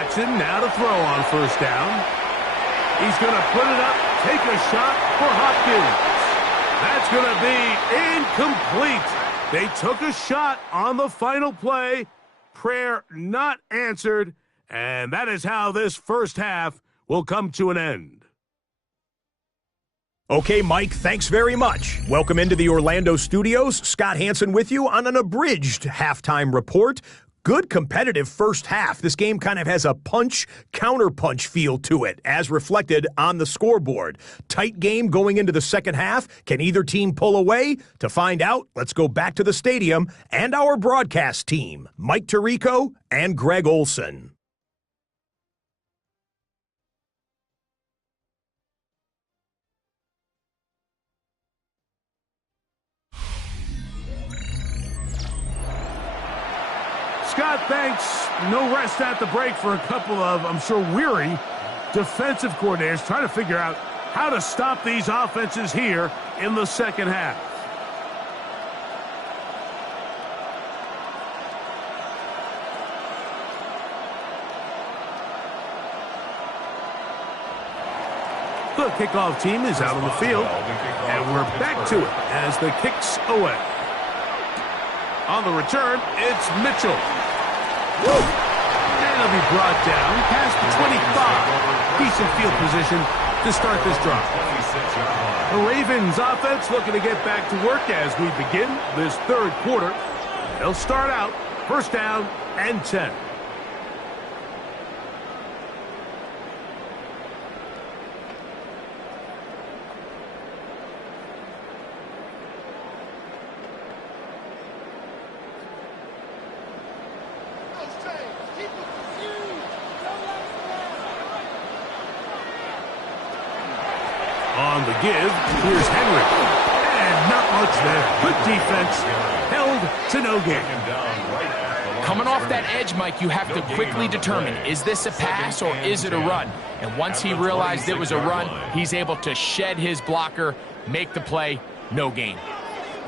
Jackson now to throw on first down. He's going to put it up, take a shot for Hopkins. That's going to be incomplete. They took a shot on the final play. Prayer not answered. And that is how this first half will come to an end. Okay, Mike, thanks very much. Welcome into the Orlando studios. Scott Hansen with you on an abridged halftime report. Good competitive first half. This game kind of has a punch-counterpunch feel to it, as reflected on the scoreboard. Tight game going into the second half. Can either team pull away? To find out, let's go back to the stadium and our broadcast team, Mike Tirico and Greg Olson. Scott, thanks. No rest at the break for a couple of, I'm sure, weary defensive coordinators trying to figure out how to stop these offenses here in the second half. The kickoff team is out on the field, and we're back to it as the kick's away. On the return, it's Mitchell. Woo! And he'll be brought down past the 25. Decent field position to start this drive. The Ravens offense looking to get back to work as we begin this third quarter. They'll start out first down and 10. On the give, here's Henry. And not much there. Good defense. Held to no gain. Coming off that edge, Mike, you have to quickly determine, is this a pass or is it a run? And once he realized it was a run, he's able to shed his blocker, make the play, no gain.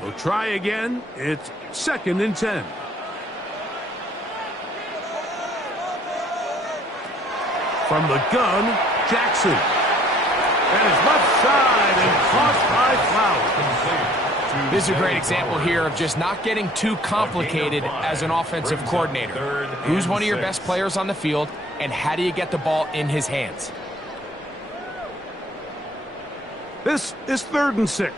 We'll try again. It's second and 10. From the gun, Jackson. And his left side and caught by Flowers. This is a great example here of just not getting too complicated as an offensive coordinator. Who's one of your best players on the field, and how do you get the ball in his hands? This is 3rd and 6.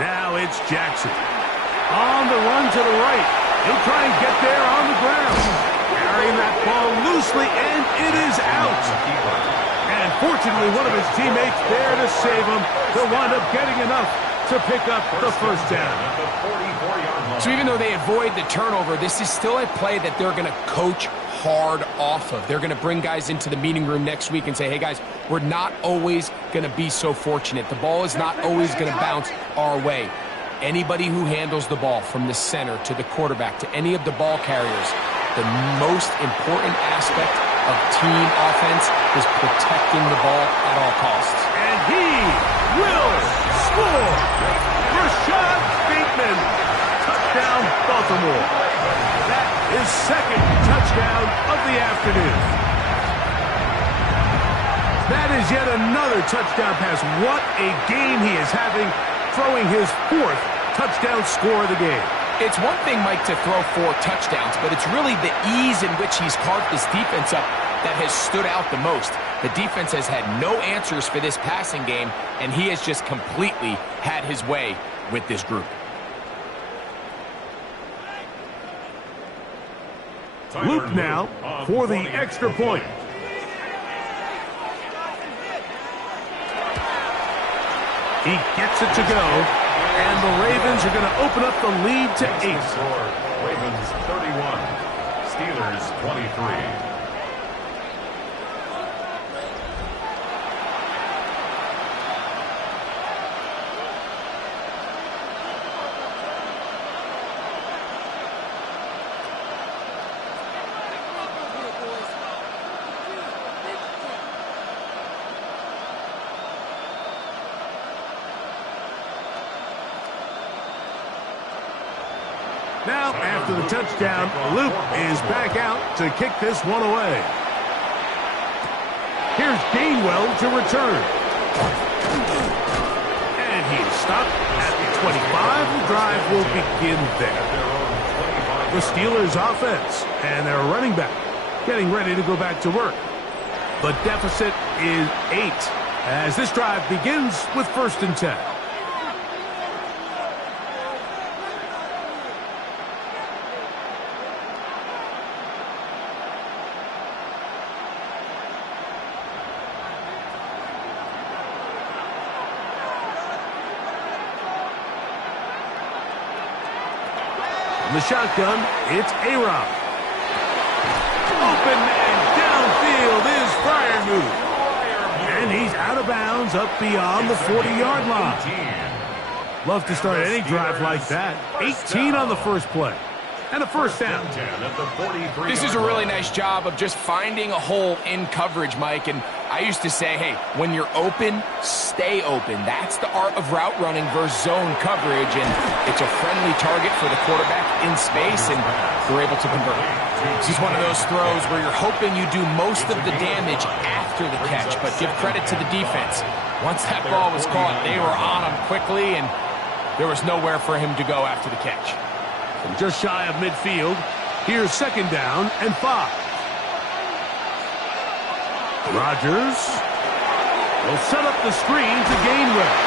Now it's Jackson. On the run to the right. He'll try and get there on the ground. Carrying that ball loosely, and it is out. And fortunately, one of his teammates there to save him. They'll wind up getting enough to pick up the first down. So even though they avoid the turnover, this is still a play that they're going to coach hard off of. They're going to bring guys into the meeting room next week and say, hey, guys, we're not always going to be so fortunate. The ball is not always going to bounce our way. Anybody who handles the ball from the center to the quarterback to any of the ball carriers, the most important aspect of team offense is protecting the ball at all costs. And he will score! Rashad Bateman, touchdown Baltimore. That is second touchdown of the afternoon. That is yet another touchdown pass. What a game he is having, throwing his 4th touchdown score of the game. It's one thing, Mike, to throw 4 touchdowns, but it's really the ease in which he's carved this defense up that has stood out the most. The defense has had no answers for this passing game, and he has just completely had his way with this group. Luke now for the extra point. He gets it to go, and the Ravens are going to open up the lead to 8. Ravens 31, Steelers 23. Now, after the touchdown, Luke is back out to kick this one away. Here's Gainwell to return. And he's stopped at the 25. The drive will begin there. The Steelers offense and their running back getting ready to go back to work. The deficit is 8 as this drive begins with 1st and 10. From the shotgun, it's A-Rob. Open man downfield is Freiermuth. And he's out of bounds up beyond the 40-yard line. Love to start any drive like that. 18 on the first play. And a first down. This is a really nice job of just finding a hole in coverage, Mike. And I used to say, hey, when you're open, stay open. That's the art of route running versus zone coverage. And it's a friendly target for the quarterback in space, and they're able to convert. This is one of those throws where you're hoping you do most of the damage after the catch, but give credit to the defense. Once that ball was caught, they were on him quickly, and there was nowhere for him to go after the catch. From just shy of midfield, here's 2nd down and 5. Rodgers will set up the screen to Gainwell.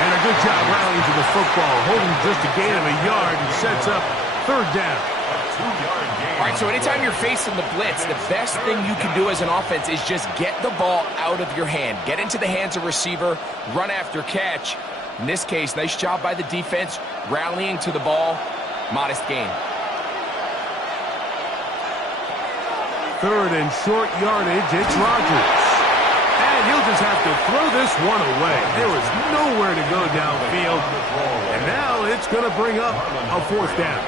And a good job rallying to the football, holding just a gain of a yard and sets up 3rd down. All right, so anytime you're facing the blitz, the best thing you can do as an offense is just get the ball out of your hand. Get into the hands of receiver, run after catch. In this case, nice job by the defense, rallying to the ball. Modest gain. 3rd and short yardage, it's Rodgers. And he'll just have to throw this one away. There was nowhere to go downfield. And now it's going to bring up a 4th down.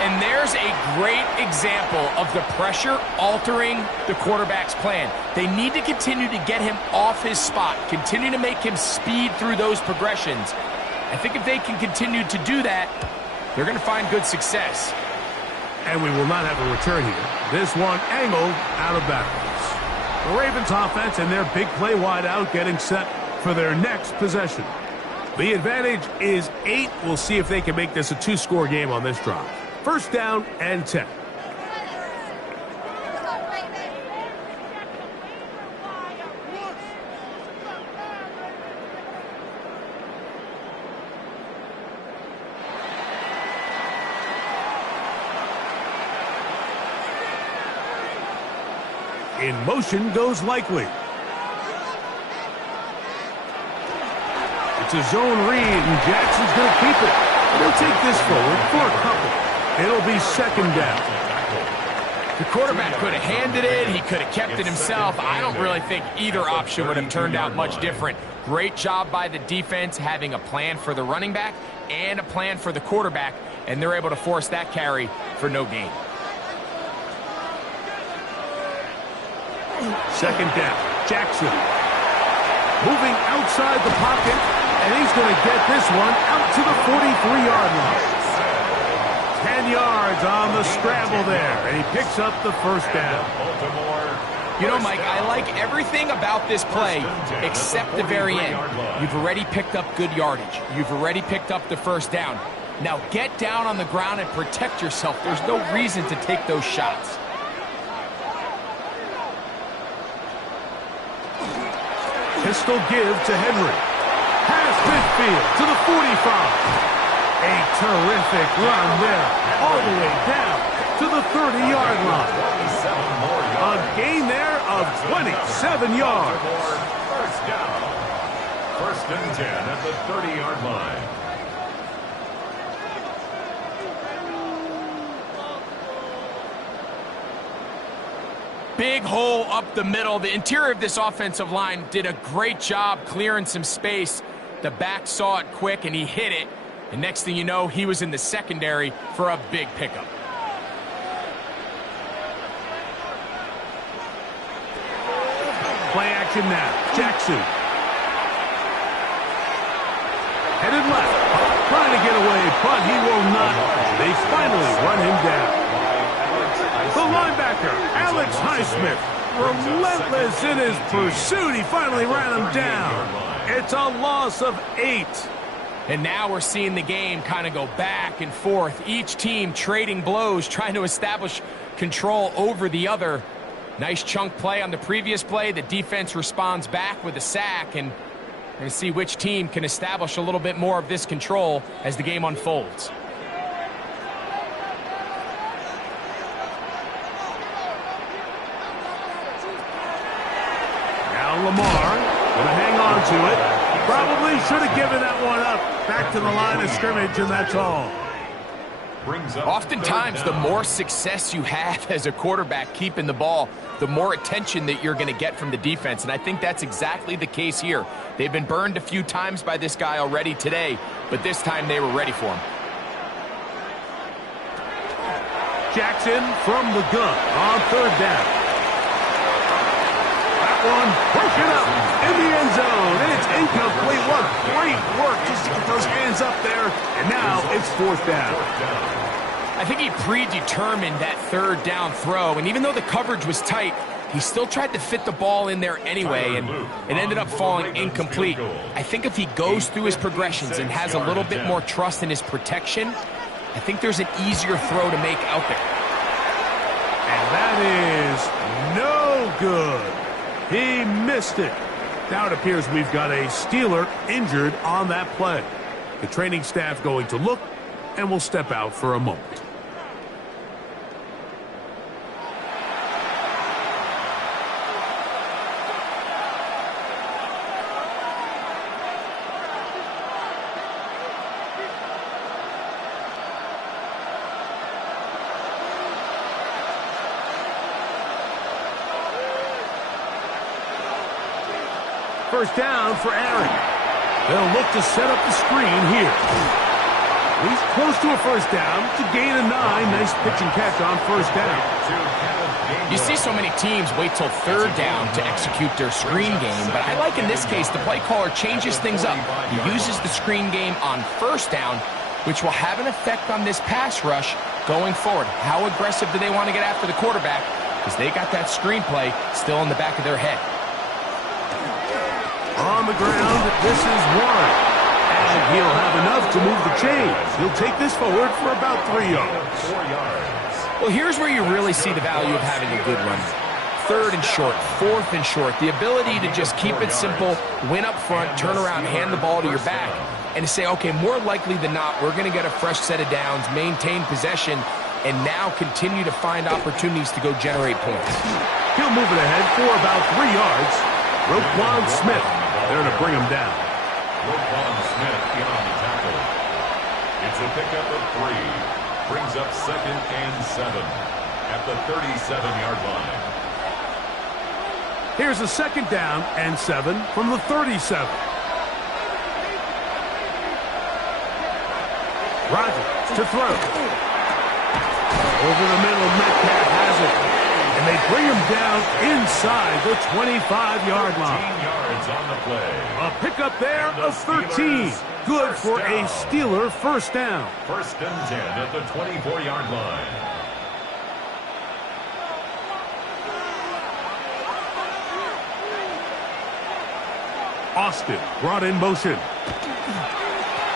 And there's a great example of the pressure altering the quarterback's plan. They need to continue to get him off his spot, continue to make him speed through those progressions. I think if they can continue to do that, they're going to find good success. And we will not have a return here. This one angled out of bounds. The Ravens offense and their big play wide out getting set for their next possession. The advantage is 8. We'll see if they can make this a 2-score game on this drive. 1st down and 10. In motion goes Likely. It's a zone read, and Jackson's going to keep it. They'll take this forward for a couple. It'll be 2nd down. The quarterback could have handed it. He could have kept it himself. I don't really think either option would have turned out much different. Great job by the defense having a plan for the running back and a plan for the quarterback, and they're able to force that carry for no gain. 2nd down. Jackson moving outside the pocket, and he's going to get this one out to the 43-yard line. 10 yards on the scramble there, and he picks up the 1st down. You know, Mike, I like everything about this play except the very end. You've already picked up good yardage. You've already picked up the 1st down. Now get down on the ground and protect yourself. There's no reason to take those shots. Pistol give to Henry. Past midfield to the 45. A terrific run there, all the way down to the 30-yard line. A gain there of 27 yards. 1st down. 1st and 10 at the 30-yard line. Big hole up the middle. The interior of this offensive line did a great job clearing some space. The back saw it quick, and he hit it. And next thing you know, he was in the secondary for a big pickup. Play action now. Jackson. Headed left. Trying to get away, but he will not finally run him down. The linebacker, Alex Highsmith, relentless in his pursuit. He finally ran him down. It's a loss of 8. And now we're seeing the game kind of go back and forth. Each team trading blows, trying to establish control over the other. Nice chunk play on the previous play. The defense responds back with a sack, and we're going to see which team can establish a little bit more of this control as the game unfolds. Now Lamar going to hang on to it. Probably should have given that one up. Back to the line of scrimmage, and that's all. Oftentimes, the more success you have as a quarterback keeping the ball, the more attention that you're going to get from the defense. And I think that's exactly the case here. They've been burned a few times by this guy already today, but this time they were ready for him. Jackson from the gun on 3rd down. One broken up in the end zone. It's incomplete. What great work just to get those hands up there. And now it's 4th down. I think he predetermined that 3rd down throw. And even though the coverage was tight, he still tried to fit the ball in there anyway. And it ended up falling incomplete. I think if he goes through his progressions and has a little bit more trust in his protection, I think there's an easier throw to make out there. And that is no good. He missed it. Now it appears we've got a Steeler injured on that play. The training staff going to look, and we'll step out for a moment. First down for Aaron. They'll look to set up the screen here. He's close to a first down to gain a 9. Nice pitch and catch on first down. You see so many teams wait till 3rd down to execute their screen game, but I like in this case the play caller changes things up. He uses the screen game on first down, which will have an effect on this pass rush going forward. How aggressive do they want to get after the quarterback? Because they got that screen play still in the back of their head. On the ground, this is 1. And he'll have enough to move the chains. He'll take this forward for about 3 yards. Well, here's where you really see the value of having a good run. 3rd and short, 4th and short. The ability to just keep it simple, win up front, turn around, hand the ball to your back, and to say, okay, more likely than not, we're going to get a fresh set of downs, maintain possession, and now continue to find opportunities to go generate points. He'll move it ahead for about 3 yards. Roquan Smith there to bring him down. Roquan Smith in on the tackle. It's a pickup of 3. Brings up 2nd and 7 at the 37-yard line. Here's a 2nd down and 7 from the 37. Rodgers to throw. Over the middle, Metcalf has it. And they bring him down inside the 25-yard line. 15 yards on the play. A pickup there of 13. Good for a Steeler first down. 1st and 10 at the 24-yard line. Austin brought in motion.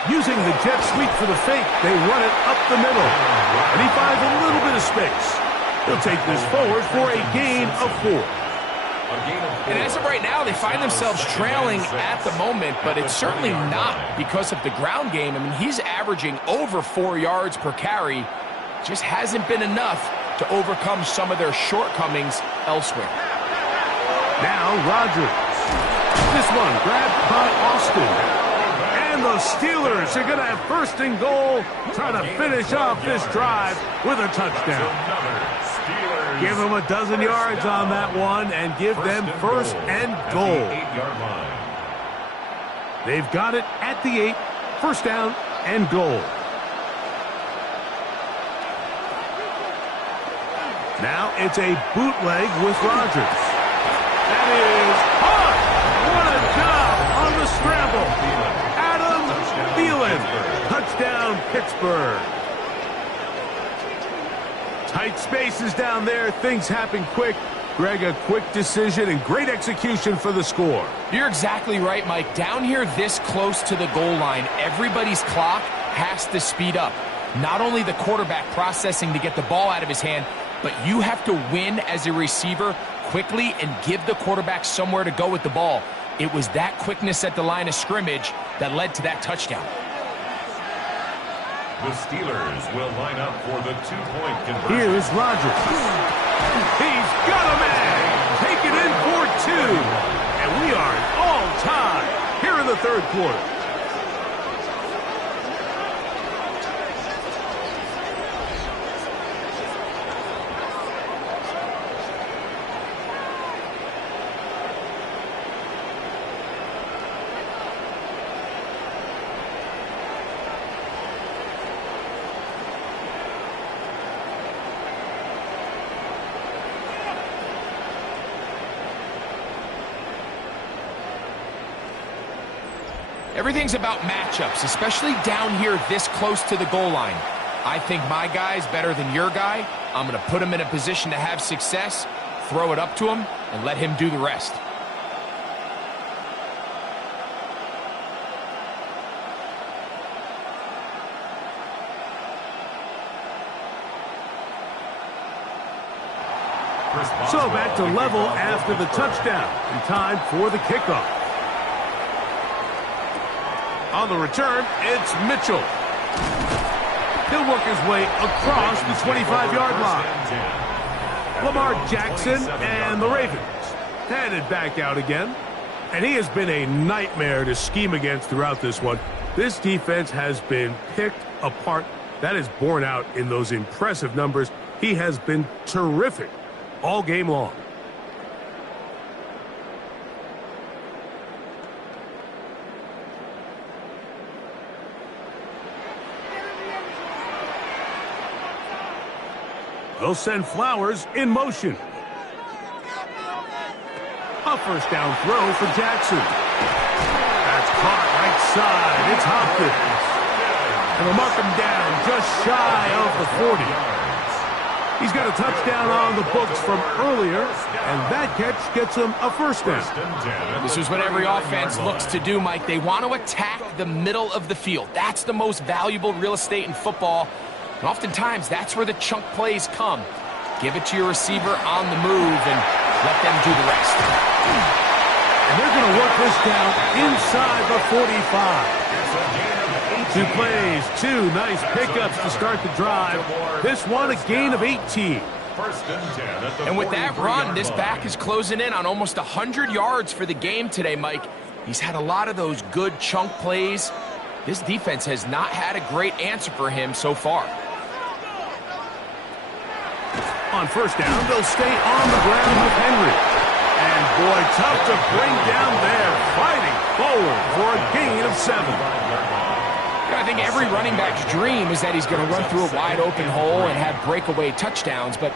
Using the jet sweep for the fake, they run it up the middle. And he finds a little bit of space. He'll take this forward for a gain of 4. And as of right now, they find themselves trailing at the moment, but it's certainly not because of the ground game. I mean, he's averaging over 4 yards per carry. Just hasn't been enough to overcome some of their shortcomings elsewhere. Now Rodgers. This one grabbed by Austin. And the Steelers are going to have 1st and goal, trying to finish off this drive with a touchdown. Give them a dozen yards on that one and give them 1st and goal. They've got it at the 8, 1st down and goal. Now it's a bootleg with Rodgers. That is hard. What a job on the scramble. Adam Thielen. Touchdown, Pittsburgh. Tight spaces down there. Things happen quick. Greg, a quick decision and great execution for the score. You're exactly right, Mike. Down here this close to the goal line, everybody's clock has to speed up. Not only the quarterback processing to get the ball out of his hand, but you have to win as a receiver quickly and give the quarterback somewhere to go with the ball. It was that quickness at the line of scrimmage that led to that touchdown. The Steelers will line up for the two-point conversion. Here's Rodgers. He's got a man. Take it in for two. And we are all tied here in the third quarter. Everything's about matchups, especially down here this close to the goal line. I think my guy's better than your guy. I'm going to put him in a position to have success, throw it up to him, and let him do the rest. So back to level after the touchdown, and time for the kickoff. On the return, it's Mitchell. He'll work his way across the 25-yard line. Lamar Jackson and the Ravens headed back out again. And he has been a nightmare to scheme against throughout this one. This defense has been picked apart. That is borne out in those impressive numbers. He has been terrific all game long. They'll send Flowers in motion. A first down throw for Jackson. That's caught right side. It's Hopkins. And they'll mark him down just shy of the 40. He's got a touchdown on the books from earlier, and that catch gets him a first down. This is what every offense looks to do, Mike. They want to attack the middle of the field. That's the most valuable real estate in football. And oftentimes, that's where the chunk plays come. Give it to your receiver on the move and let them do the rest. And they're going to work this down inside the 45. 2 plays, 2 nice pickups to start the drive. This one, a gain of 18. And with that run, this back is closing in on almost 100 yards for the game today, Mike. He's had a lot of those good chunk plays. This defense has not had a great answer for him so far. On first down, they'll stay on the ground with Henry. And boy, tough to bring down there, fighting forward for a gain of 7. I think every running back's dream is that he's going to run through a wide open hole and have breakaway touchdowns, but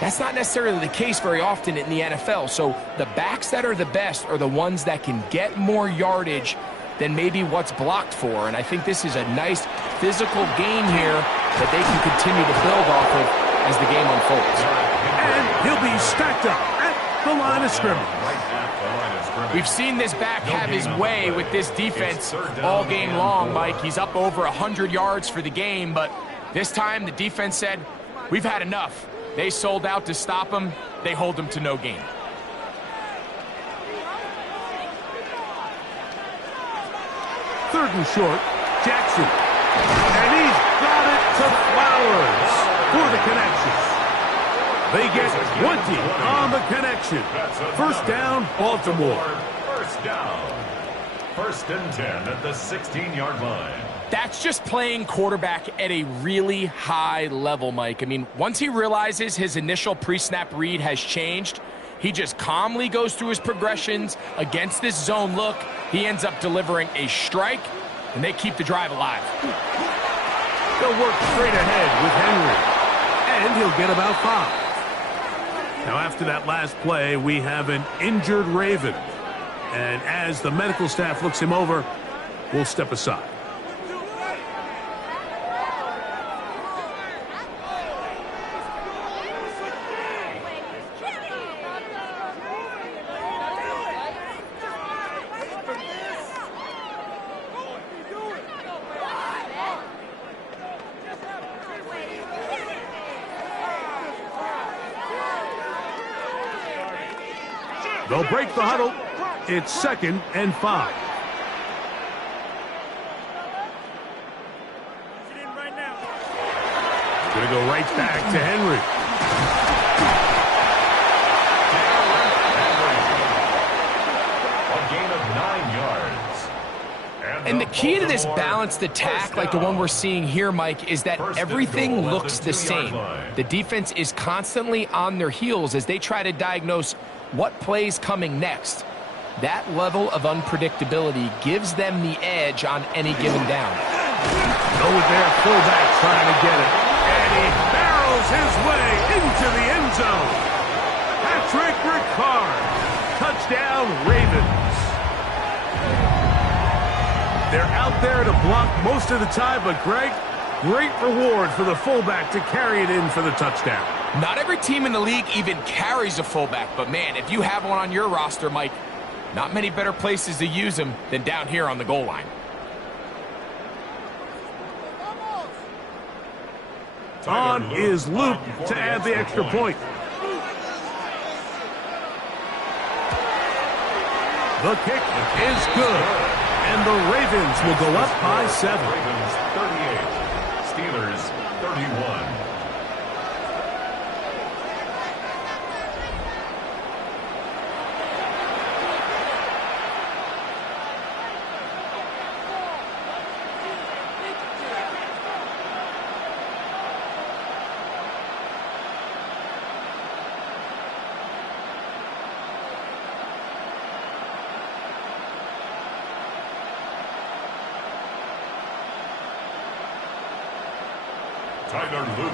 that's not necessarily the case very often in the NFL. So the backs that are the best are the ones that can get more yardage than maybe what's blocked for. And I think this is a nice physical game here that they can continue to build off of as the game unfolds. And he'll be stacked up at the line of scrimmage. We've seen this back have his way with this defense all game long, Mike. He's up over 100 yards for the game, but this time the defense said, we've had enough. They sold out to stop him. They hold him to no gain. Third and short, Jackson. And he's got it to Flowers for the connection. They get 20 on the connection. First down, Baltimore. First down. 1st and 10 at the 16-yard line. That's just playing quarterback at a really high level, Mike. I mean, once he realizes his initial pre-snap read has changed, he just calmly goes through his progressions against this zone look. He ends up delivering a strike, and they keep the drive alive. They'll work straight ahead with Henry, and he'll get about 5. Now, after that last play, we have an injured Raven. And as the medical staff looks him over, we'll step aside. They'll break the huddle. It's 2nd and 5. Going to go right back to Henry. A gain of 9 yards. And the key to this balanced attack, like the one we're seeing here, Mike, is that everything looks the same. The defense is constantly on their heels as they try to diagnose what play's coming next. That level of unpredictability gives them the edge on any given down. Go with their fullback trying to get it. And he barrels his way into the end zone. Patrick Ricard. Touchdown, Ravens. They're out there to block most of the time, but Greg, great reward for the fullback to carry it in for the touchdown. Not every team in the league even carries a fullback, but man, if you have one on your roster, Mike, not many better places to use him than down here on the goal line. On is Luke to add the extra point. The kick is good, and the Ravens will go up by 7. Ravens 38, Steelers 31.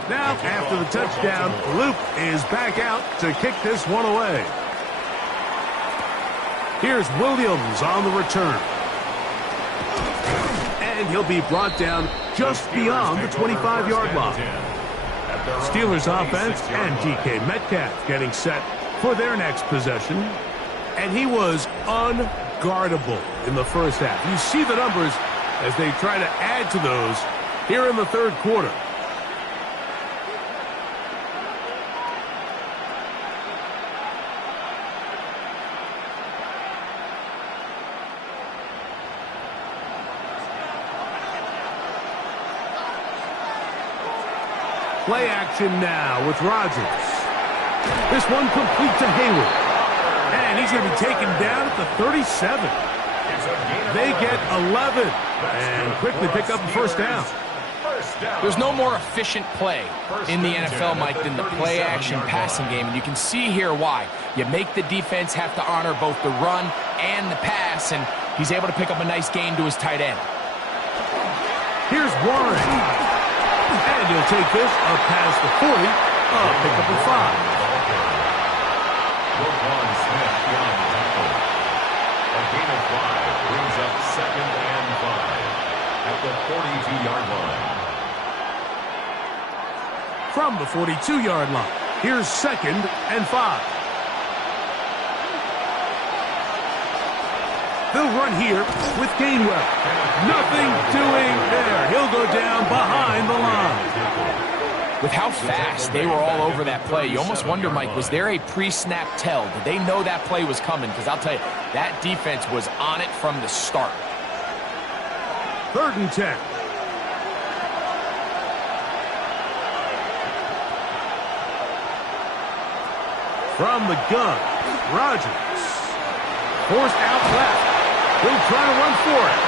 Now, after the touchdown, Luke is back out to kick this one away. Here's Williams on the return. And he'll be brought down just beyond the 25-yard line. Steelers offense and DK Metcalf getting set for their next possession. And he was unguardable in the first half. You see the numbers as they try to add to those here in the third quarter. Play action now with Rodgers. This one complete to Hayward. And he's going to be taken down at the 37. They get 11 and quickly pick up a first down. There's no more efficient play in the NFL, Mike, than the play-action passing game. And you can see here why. You make the defense have to honor both the run and the pass, and he's able to pick up a nice gain to his tight end. Here's Warren. And he'll take this up past the 40, pick up a 5. Smith beyond the tackle. A gain of 5 brings up 2nd and 5 at the 42-yard line. From the 42-yard line, here's 2nd and 5. They'll run here with Gainwell. Nothing doing there. He'll go down behind the line. With how fast they were all over that play, you almost wonder, Mike, was there a pre-snap tell? Did they know that play was coming? Because I'll tell you, that defense was on it from the start. 3rd and 10. From the gun, Rodgers. Forced out left. He'll try to run for it.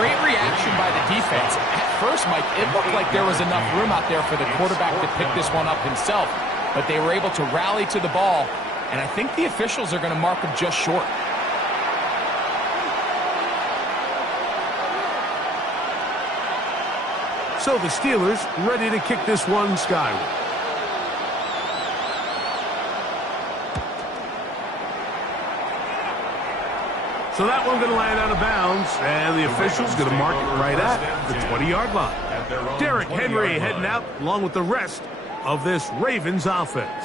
Great reaction by the defense. At first, Mike, it looked like there was enough room out there for the quarterback to pick this one up himself. But they were able to rally to the ball, and I think the officials are going to mark him just short. So the Steelers ready to kick this one skyward. So that one going to land out of bounds, and the official's going to mark it right at the 20-yard line. Derrick Henry heading out along with the rest of this Ravens offense.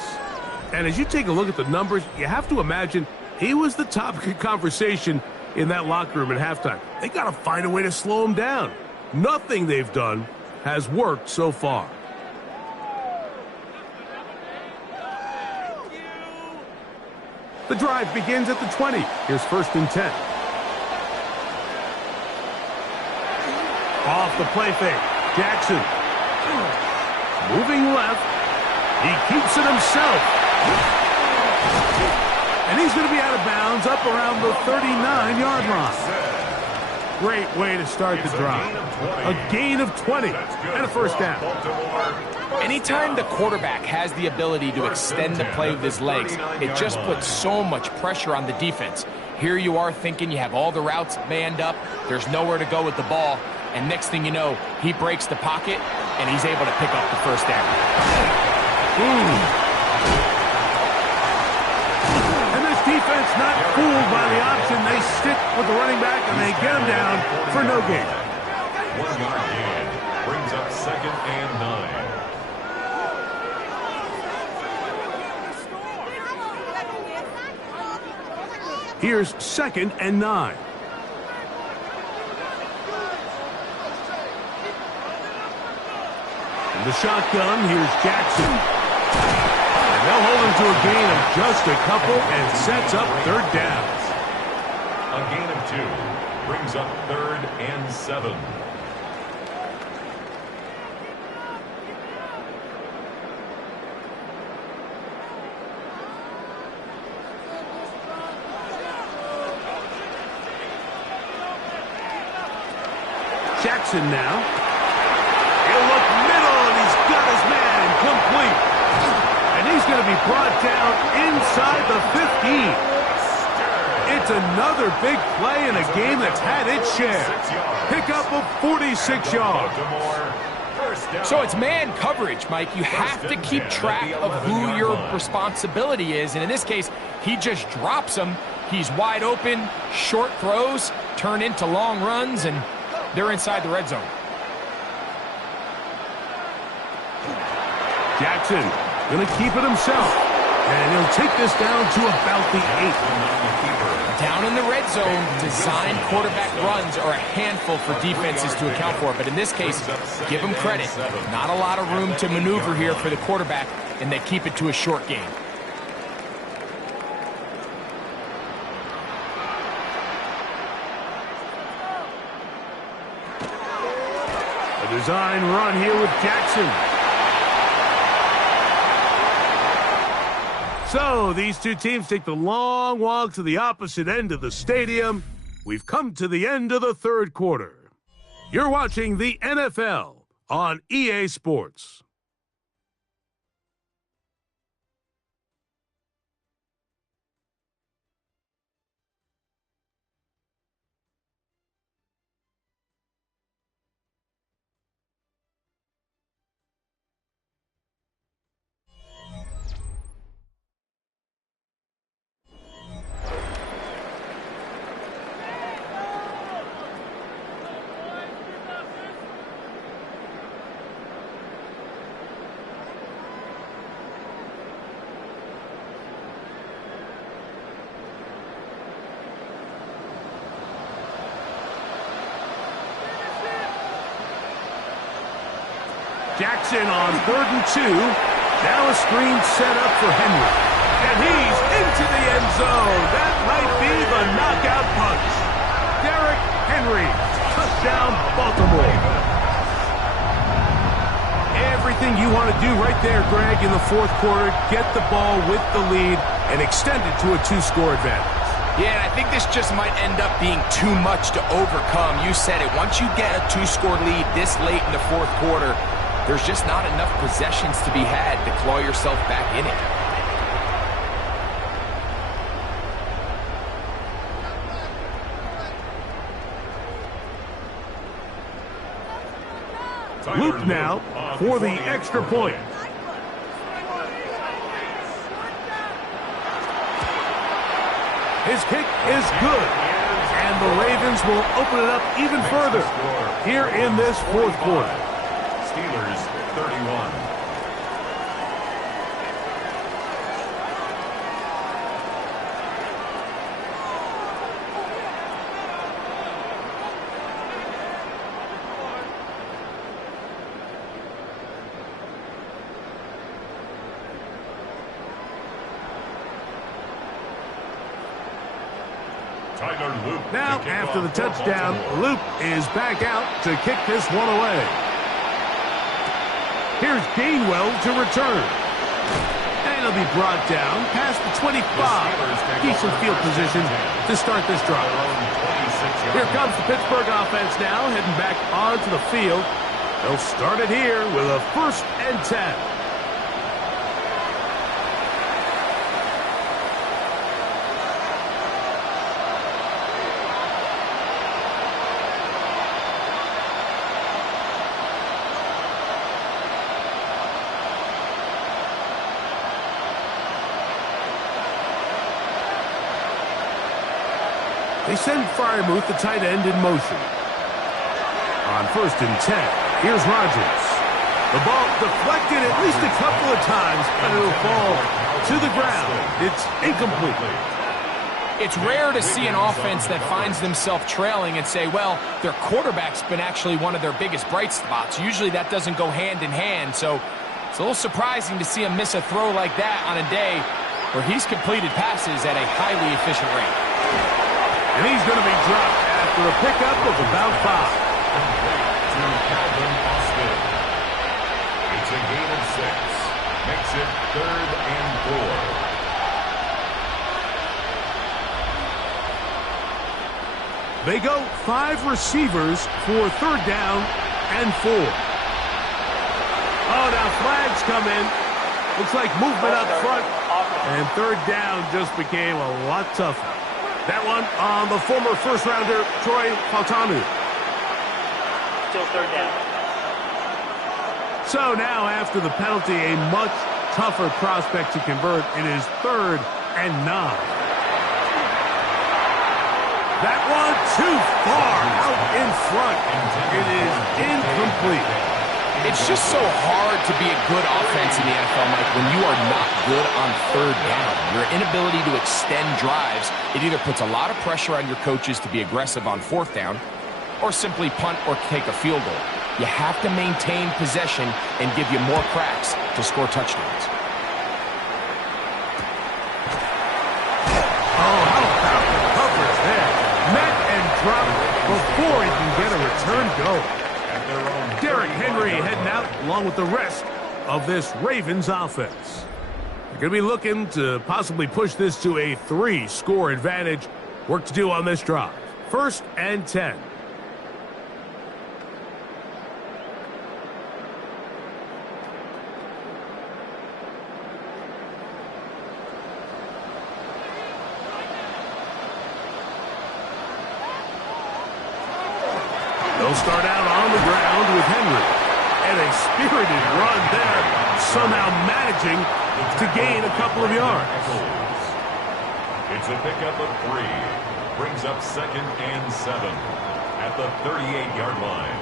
And as you take a look at the numbers, you have to imagine he was the topic of conversation in that locker room at halftime. They got to find a way to slow him down. Nothing they've done has worked so far. The drive begins at the 20. Here's 1st and 10. Off the play fake. Jackson. Moving left. He keeps it himself. And he's going to be out of bounds up around the 39-yard line. Great way to start the drive. A gain of 20 and a 1st down. Anytime the quarterback has the ability to extend the play with his legs, it just puts so much pressure on the defense. Here you are thinking you have all the routes manned up, there's nowhere to go with the ball, and next thing you know, he breaks the pocket, and he's able to pick up the 1st down. And this defense not fooled by the option. They stick with the running back, and they get him down for no gain. 1-yard gain brings up 2nd and 9. Here's 2nd and 9. In the shotgun, here's Jackson. And they'll hold him to a gain of just a couple and sets up 3rd downs. A gain of 2 brings up 3rd and 7. Jackson now. He'll look middle, and he's got his man complete. And he's going to be brought down inside the 15. It's another big play in a game that's had its share. Pickup of 46 yards. So it's man coverage, Mike. You have to keep track of who your responsibility is. And in this case, he just drops him. He's wide open. Short throws turn into long runs, and they're inside the red zone. Jackson going to keep it himself. And he'll take this down to about the 8. Down in the red zone, design quarterback runs are a handful for defenses to account for. But in this case, give them credit. Not a lot of room to maneuver here for the quarterback, and they keep it to a short game. A design run here with Jackson. So these two teams take the long walk to the opposite end of the stadium. We've come to the end of the 3rd quarter. You're watching the NFL on EA Sports. Jackson on 3rd and 2. Now a screen set up for Henry. And he's into the end zone. That might be the knockout punch. Derrick Henry. Touchdown, Baltimore. Everything you want to do right there, Greg, in the 4th quarter. Get the ball with the lead and extend it to a 2-score advantage. Yeah, and I think this just might end up being too much to overcome. You said it. Once you get a 2-score lead this late in the 4th quarter, there's just not enough possessions to be had to claw yourself back in it. Luke now for the extra point. His kick is good. And the Ravens will open it up even further here in this 4th quarter. Steelers 31. Now, after the touchdown, Luke is back out to kick this one away. Here's Gainwell to return. And he'll be brought down past the 25. Decent field position to start this drive. Here comes the Pittsburgh offense now, heading back onto the field. They'll start it here with a 1st and 10. They send Freiermuth, the tight end, in motion. On 1st and 10, here's Rodgers. The ball deflected at least a couple of times, but it'll fall to the ground. It's incomplete. It's rare to see an offense that finds themselves trailing and say, well, their quarterback's been actually one of their biggest bright spots. Usually that doesn't go hand in hand, so it's a little surprising to see him miss a throw like that on a day where he's completed passes at a highly efficient rate. And he's going to be dropped after a pickup of about 5. To Calvin Austin. It's a gain of 6. Makes it 3rd and 4. They go 5 receivers for 3rd down and 4. Oh, now flags come in. Looks like movement up front. And 3rd down just became a lot tougher. That one on the former first-rounder, Troy Fautanu. Still 3rd down. So now, after the penalty, a much tougher prospect to convert. It is 3rd and 9. That one too far out in front. It is incomplete. It's just so hard to be a good offense in the NFL, Mike, when you are not good on 3rd down. Your inability to extend drives, it either puts a lot of pressure on your coaches to be aggressive on 4th down or simply punt or take a field goal. You have to maintain possession and give you more cracks to score touchdowns. Oh, how about the coverage there? Met and dropped before he can get a return go. Derrick Henry heading out along with the rest of this Ravens offense. They're going to be looking to possibly push this to a 3-score advantage. Work to do on this drive. 1st and 10. They'll start out on the ground with Henry. And a spirited run there, somehow managing to gain a couple of yards. It's a pickup of 3. Brings up 2nd and 7 at the 38-yard line.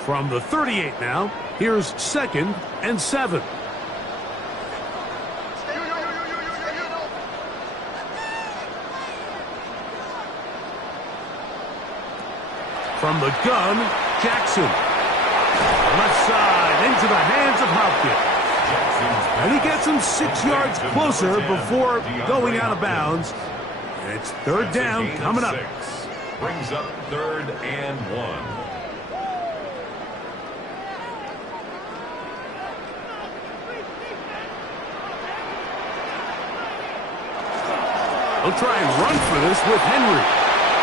From the 38 now, here's 2nd and 7. From the gun, Jackson. Left side into the hands of Hopkins. And he gets him 6 yards closer before going out of bounds. And it's 3rd down coming up. Brings up 3rd and 1. They'll try and run for this with Henry.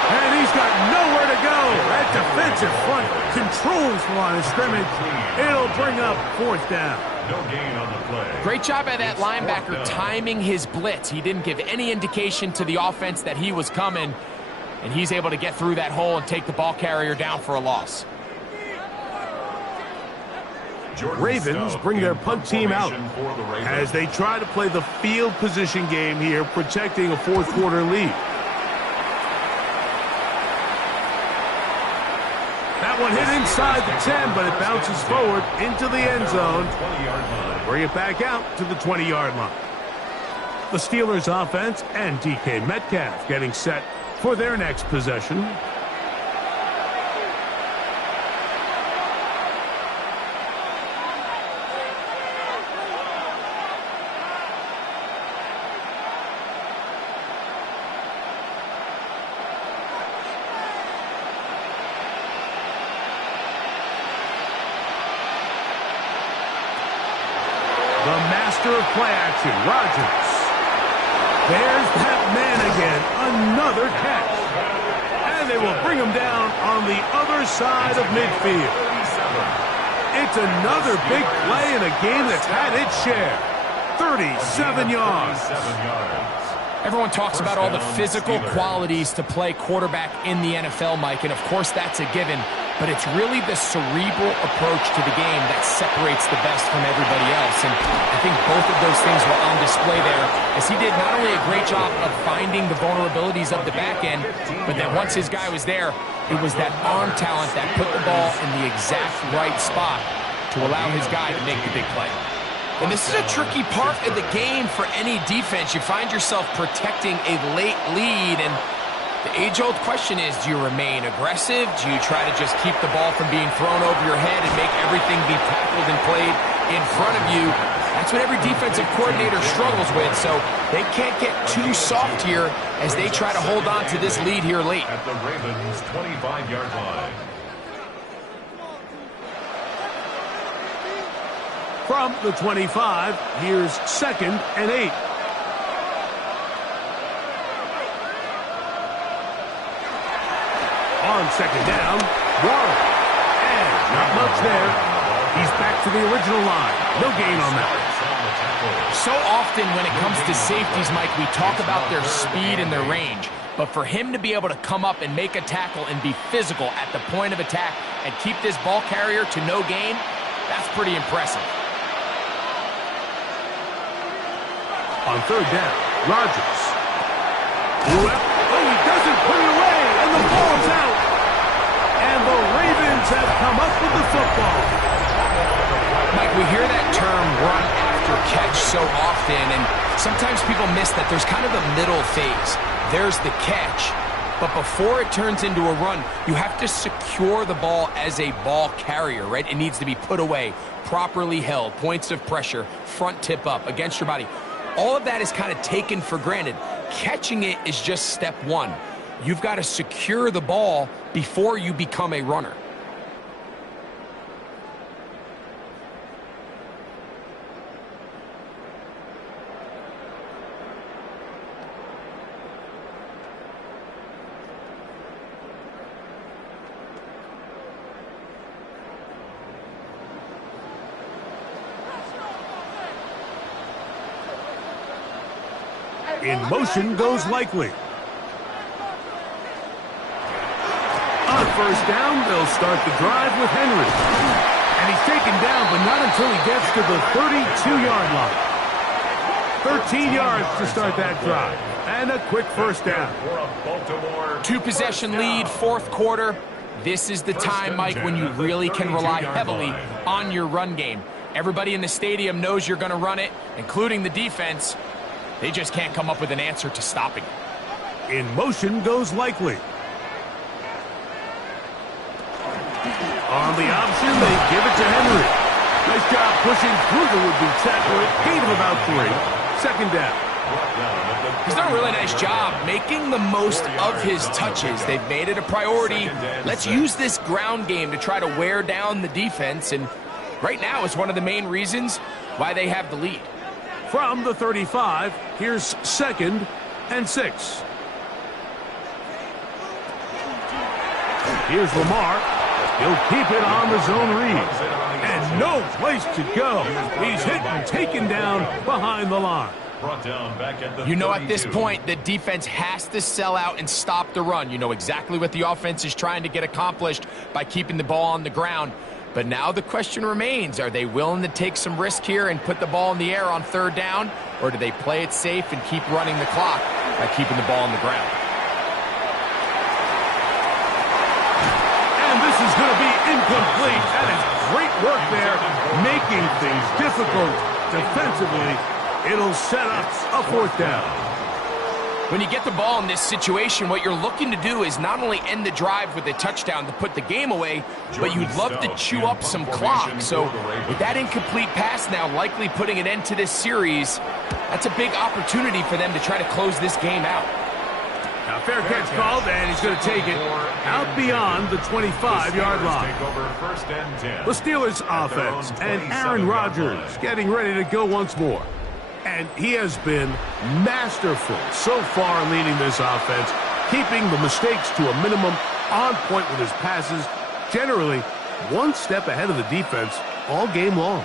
And he's got nowhere to go. That defensive front controls the line of scrimmage. It'll bring up 4th down. No gain on the play. Great job by that linebacker timing his blitz. He didn't give any indication to the offense that he was coming, and he's able to get through that hole and take the ball carrier down for a loss. Ravens bring their punt team out as they try to play the field position game here, protecting a 4th quarter lead. That one hit inside the 10, but it bounces forward into the end zone. Bring it back out to the 20-yard line. The Steelers offense and DK Metcalf getting set for their next possession. master of play action, Rodgers. There's that man again, another catch. And they will bring him down on the other side of midfield. It's another big play in a game that's had its share. 37 yards. Everyone talks about all the physical qualities to play quarterback in the NFL, Mike, and of course that's a given, but it's really the cerebral approach to the game that separates the best from everybody else, and I think both of those things were on display there, as he did not only a great job of finding the vulnerabilities of the back end, but then once his guy was there, it was that arm talent that put the ball in the exact right spot to allow his guy to make the big play. And this is a tricky part of the game for any defense. You find yourself protecting a late lead, and the age-old question is, do you remain aggressive? Do you try to just keep the ball from being thrown over your head and make everything be tackled and played in front of you? That's what every defensive coordinator struggles with, so they can't get too soft here as they try to hold on to this lead here late. At the Ravens' 25-yard line. From the 25, here's 2nd and 8. On 2nd down, Warren. And not much there. He's back to the original line. No gain on that. So often when it comes to safeties, Mike, we talk about their speed and their range. But for him to be able to come up and make a tackle and be physical at the point of attack and keep this ball carrier to no gain, that's pretty impressive. On 3rd down, Rodgers. Oh, he doesn't put it away, and the ball's out. And the Ravens have come up with the football. Mike, we hear that term run after catch so often, and sometimes people miss that there's kind of a middle phase. There's the catch, but before it turns into a run, you have to secure the ball as a ball carrier, right? It needs to be put away, properly held, points of pressure, front tip up against your body. All of that is kind of taken for granted. Catching it is just step one. You've got to secure the ball before you become a runner. In motion goes Likely. On 1st down, they'll start the drive with Henry. And he's taken down, but not until he gets to the 32-yard line. 13 yards to start that drive. And a quick 1st down. 2-possession lead, 4th quarter. This is the time, Mike, when you really can rely heavily on your run game. Everybody in the stadium knows you're going to run it, including the defense. They just can't come up with an answer to stopping it. In motion goes Likely. On the option, they give it to Henry. Nice job pushing through the would-be tackler. Gain of about 3. 2nd down. He's done a really nice job making the most of his touches. They've made it a priority. Let's use this ground game to try to wear down the defense, and right now it's one of the main reasons why they have the lead. From the 35, here's 2nd and 6. Here's Lamar. He'll keep it on the zone read. And no place to go. He's hit and taken down behind the line. You know, at this point, the defense has to sell out and stop the run. You know exactly what the offense is trying to get accomplished by keeping the ball on the ground. But now the question remains, are they willing to take some risk here and put the ball in the air on 3rd down? Or do they play it safe and keep running the clock by keeping the ball on the ground? And this is going to be incomplete. That is great work there, making things difficult defensively. It'll set up a 4th down. When you get the ball in this situation, what you're looking to do is not only end the drive with a touchdown to put the game away, but you'd love to chew up some clock. So with that incomplete pass now likely putting an end to this series, that's a big opportunity for them to try to close this game out. Now, fair catch called, and he's going to take it out beyond the 25-yard line. The Steelers offense and Aaron Rodgers getting ready to go once more. And he has been masterful so far leading this offense, keeping the mistakes to a minimum, on point with his passes, generally one step ahead of the defense all game long.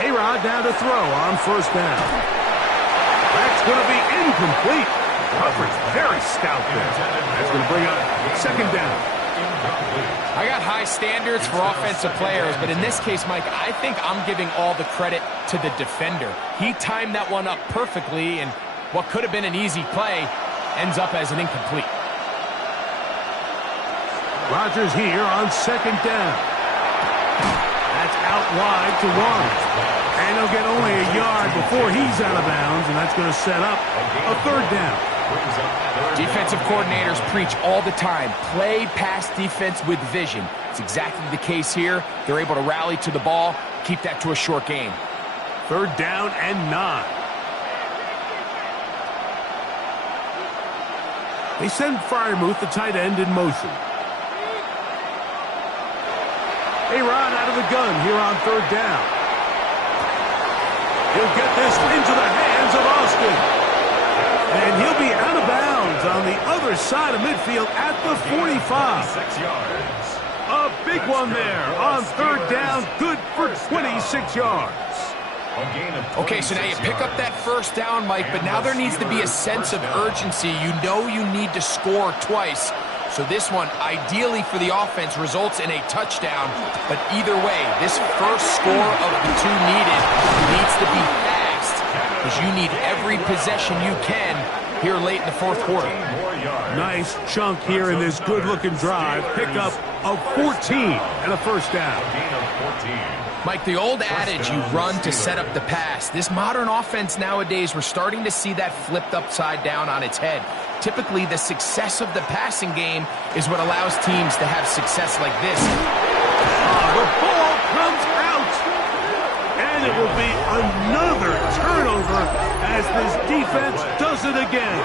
A-Rod down to throw on first down. That's going to be incomplete. Coverage very stout there. That's going to bring up second down. I got high standards for offensive players, but in this case, Mike, I think I'm giving all the credit to the defender. He timed that one up perfectly, and what could have been an easy play ends up as an incomplete. Rodgers here on second down. That's out wide to Lawrence. And he'll get only a yard before he's out of bounds, and that's going to set up a third down. Defensive coordinators preach all the time, play pass defense with vision. It's exactly the case here. They're able to rally to the ball, keep that to a short game. Third down and 9. They send Freiermuth, the tight end, in motion. A-Rod out of the gun here on third down. He'll get this into the hands of Austin. And he'll be out of bounds on the other side of midfield at the 45. 6 yards. A big one there on third down. Good for 26 yards. Okay, so now you pick up that first down, Mike, but now there needs to be a sense of urgency. You know you need to score twice. So this one, ideally for the offense, results in a touchdown. But either way, this first score of the two needed needs to be fast, because you need every possession you can here late in the fourth quarter. Nice chunk here in this good-looking drive. Pickup of 14 and a first down. Mike, the old adage, you run to set up the pass. This modern offense nowadays, we're starting to see that flipped upside down on its head. Typically, the success of the passing game is what allows teams to have success like this. The ball comes out, and it will be another turnover as this defense does it again.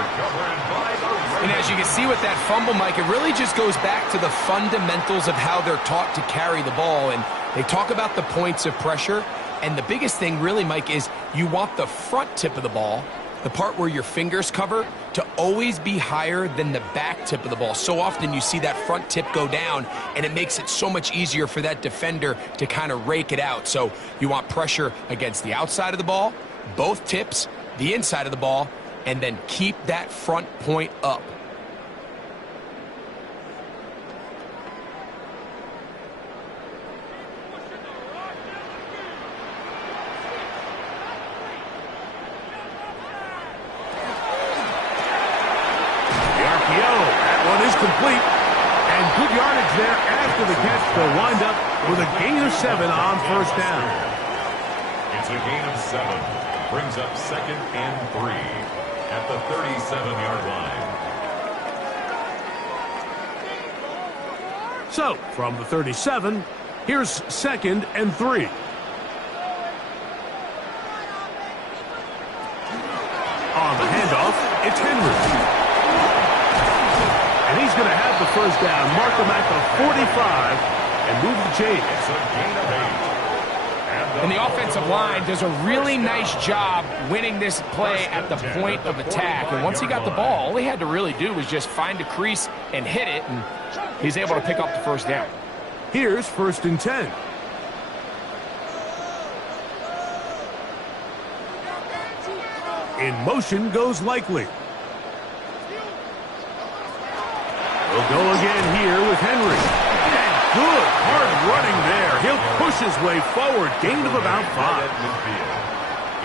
And as you can see with that fumble, Mike, it really just goes back to the fundamentals of how they're taught to carry the ball. And they talk about the points of pressure. And the biggest thing really, Mike, is you want the front tip of the ball, the part where your fingers cover, to always be higher than the back tip of the ball. So often you see that front tip go down, and it makes it so much easier for that defender to kind of rake it out. So you want pressure against the outside of the ball, both tips, the inside of the ball, and then keep that front point up. Complete, and good yardage there after the catch. They'll wind up with a gain of 7 on first down. It's a gain of 7. Brings up second and 3 at the 37-yard line. So, from the 37, here's second and 3. On the handoff, it's Henry. And he's going to have the first down, mark him at the 45, and move the chains. And the offensive line does a really nice job winning this play at the point of attack. And once he got the ball, all he had to really do was just find a crease and hit it, and he's able to pick up the first down. Here's first and 10. In motion goes Likely. We'll go again here with Henry. And good, hard running there. He'll push his way forward. Gain of about 5.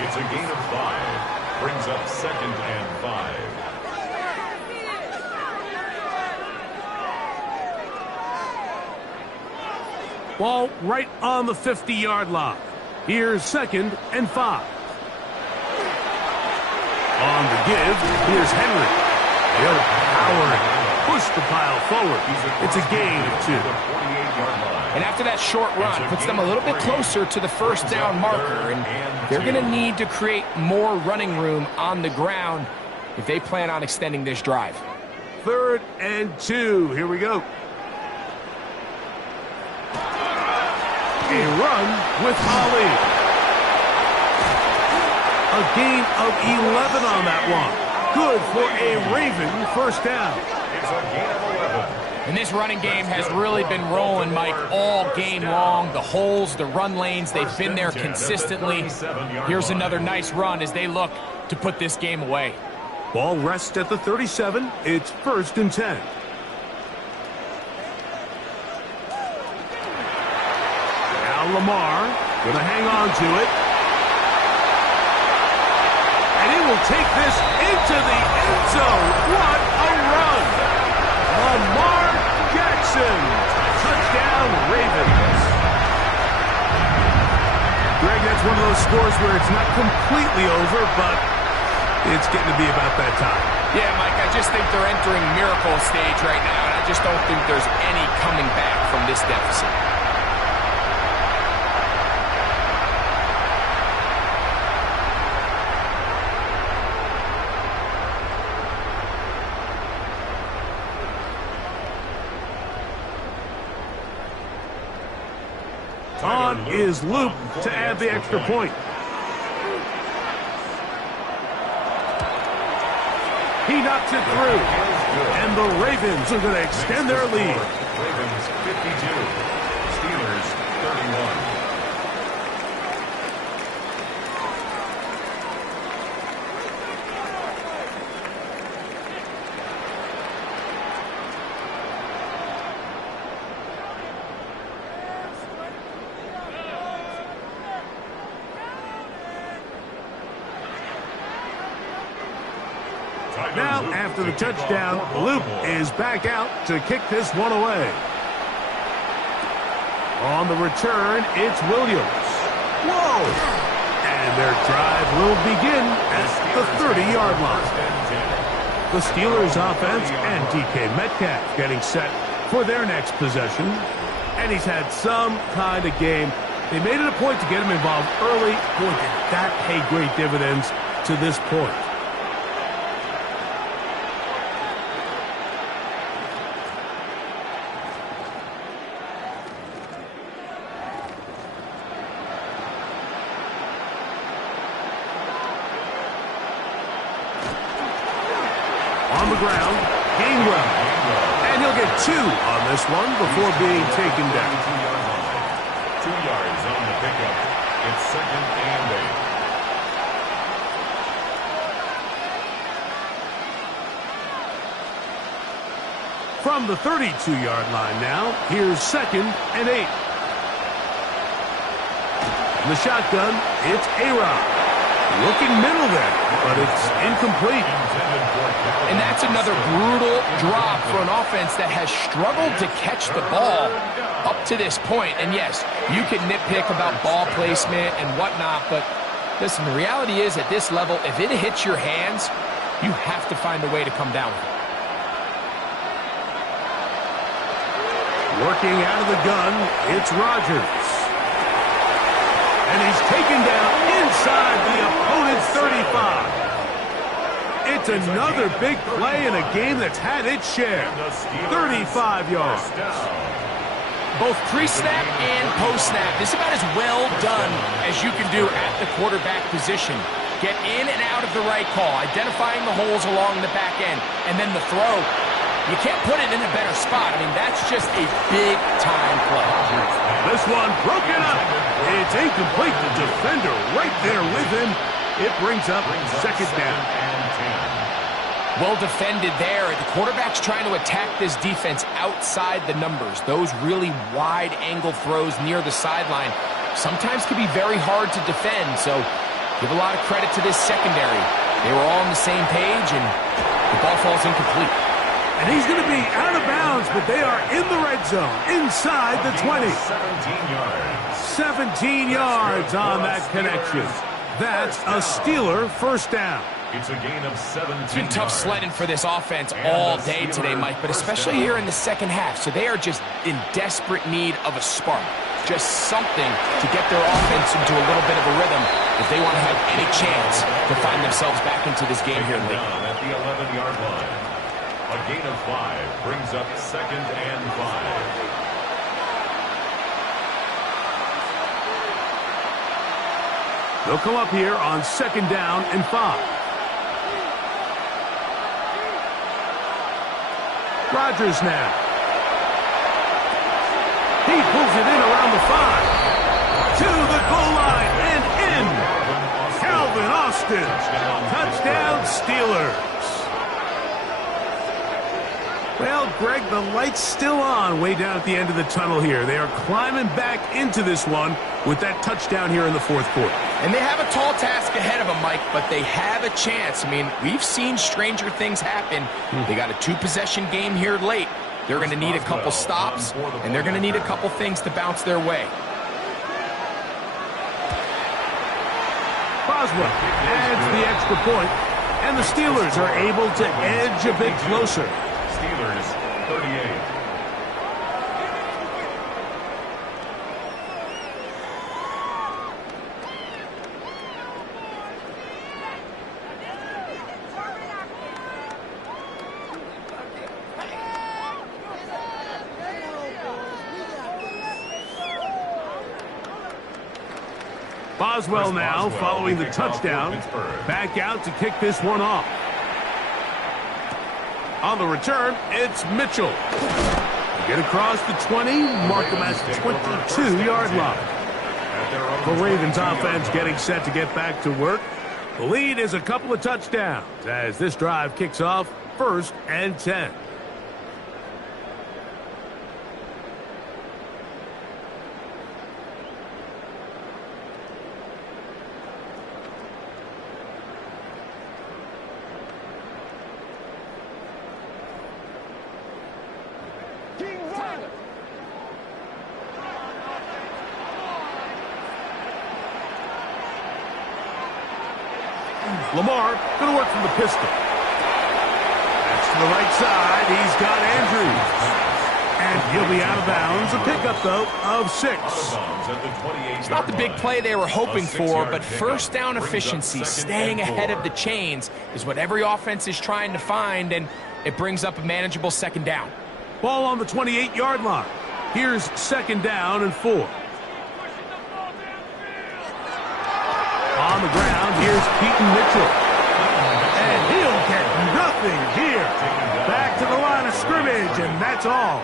It's a gain of 5. Brings up second and 5. Ball right on the 50-yard line. Here's second and 5. On the give, here's Henry. He'll power it. push the pile forward. It's a gain of 2. And after that short run, puts them a little bit closer to the first down marker, and they're going to need to create more running room on the ground if they plan on extending this drive. 3rd and 2. Here we go. A run with Ali. A gain of 11 on that one. Good for a Raven first down. It's a gain of 11. And this running game has really been rolling, Mike, all game long. The holes, the run lanes, they've been there consistently. Here's another nice run as they look to put this game away. Ball rests at the 37. It's 1st and 10. Now Lamar going to hang on to it. And he will take this into the end zone. What a run! Lamar Jackson. Touchdown, Ravens. Greg, that's one of those scores where it's not completely over, but it's getting to be about that time. Yeah, Mike, I just think they're entering miracle stage right now, and I just don't think there's any coming back from this deficit. On is Luke to add the extra point. He knocks it through. And the Ravens are going to extend their lead. Ravens 52. Steelers 31. Now, after the touchdown, Luke is back out to kick this one away. On the return, it's Williams. Whoa! And their drive will begin at the 30-yard line. The Steelers offense and DK Metcalf getting set for their next possession. And he's had some kind of game. They made it a point to get him involved early. Boy, did that pay great dividends to this point. On the ground, Gainwell. And he'll get 2 on this one before being taken down. 2 yards on the pickup. It's 2nd and 8. From the 32-yard line now, here's 2nd and 8. In the shotgun, it's A-Rod. Looking middle there, but it's incomplete. And that's another brutal drop for an offense that has struggled to catch the ball up to this point. And yes, you can nitpick about ball placement and whatnot, but listen, the reality is at this level, if it hits your hands, you have to find a way to come down with it. Working out of the gun, it's Rodgers. And he's taken down inside the opponent's 35. It's another big play in a game that's had its share. 35 yards. Both pre-snap and post-snap. This is about as well done as you can do at the quarterback position. Get in and out of the right call, identifying the holes along the back end, and then the throw. You can't put it in a better spot. I mean, that's just a big-time play. This one broken up. It's incomplete. The defender right there with him. It brings up 2nd down. Well defended there. The quarterback's trying to attack this defense outside the numbers. Those really wide-angle throws near the sideline sometimes can be very hard to defend. So give a lot of credit to this secondary. They were all on the same page, and the ball falls incomplete. And he's going to be out of bounds, but they are in the red zone, inside the 20. 17 yards. 17 yards on that connection. That's a Steeler first down. It's a gain of 17 It's been tough sledding for this offense all day today, Mike, but especially here in the second half. So they are just in desperate need of a spark, just something to get their offense into a little bit of a rhythm if they want to have any chance to find themselves back into this game here late. At the 11-yard line. A gain of 5 brings up 2nd and 5. They'll come up here on 2nd down and 5. Rodgers now. He pulls it in around the 5. To the goal line and in. Calvin Austin. Touchdown Steelers. Well, Greg, the light's still on way down at the end of the tunnel here. They are climbing back into this one with that touchdown here in the 4th quarter. And they have a tall task ahead of them, Mike, but they have a chance. I mean, we've seen stranger things happen. They got a 2-possession game here late. They're going to need a couple stops, and they're going to need a couple things to bounce their way. Boswell adds the extra point, and the Steelers are able to edge a bit closer. Steelers 38. Boswell now, following the touchdown, back out to kick this one off. On the return, it's Mitchell. Get across the 20, mark him at the 22-yard line. The Ravens offense getting set to get back to work. The lead is a couple of touchdowns as this drive kicks off 1st and 10. Lamar going to work from the pistol. That's to the right side. He's got Andrews. And he'll be out of bounds. A pickup, though, of 6. It's not the big play they were hoping for, but first down efficiency, staying ahead of the chains, is what every offense is trying to find, and it brings up a manageable 2nd down. Ball on the 28-yard line. Here's 2nd down and 4. On the ground, here's Keaton Mitchell. And he'll get nothing here. Back to the line of scrimmage, and that's all.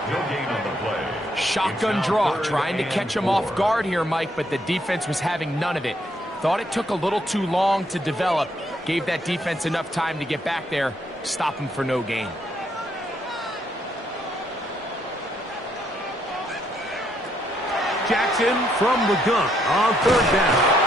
Shotgun draw, trying to catch him off guard here, Mike, but the defense was having none of it. Thought it took a little too long to develop. Gave that defense enough time to get back there. Stop him for no gain. Jackson from the gun on 3rd down.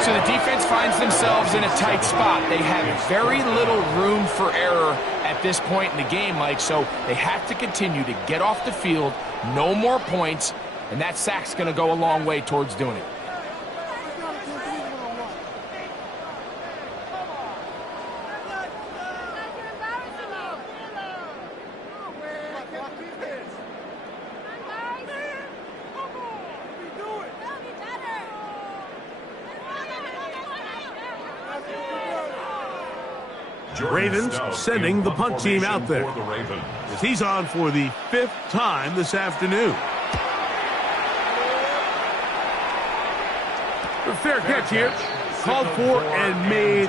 So the defense finds themselves in a tight spot. They have very little room for error at this point in the game, Mike, so they have to continue to get off the field, no more points, and that sack's going to go a long way towards doing it. Ravens sending the punt team out there. As he's on for the 5th time this afternoon. A fair catch here. Called for and made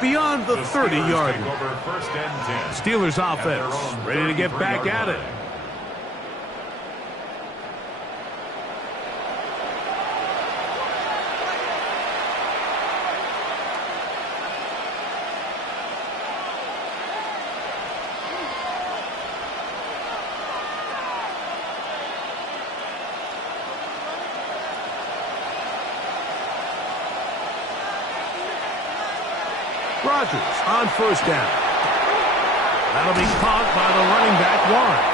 beyond the 30-yard line. Steelers offense ready to get back at it. Rodgers on 1st down. That'll be caught by the running back, Warren.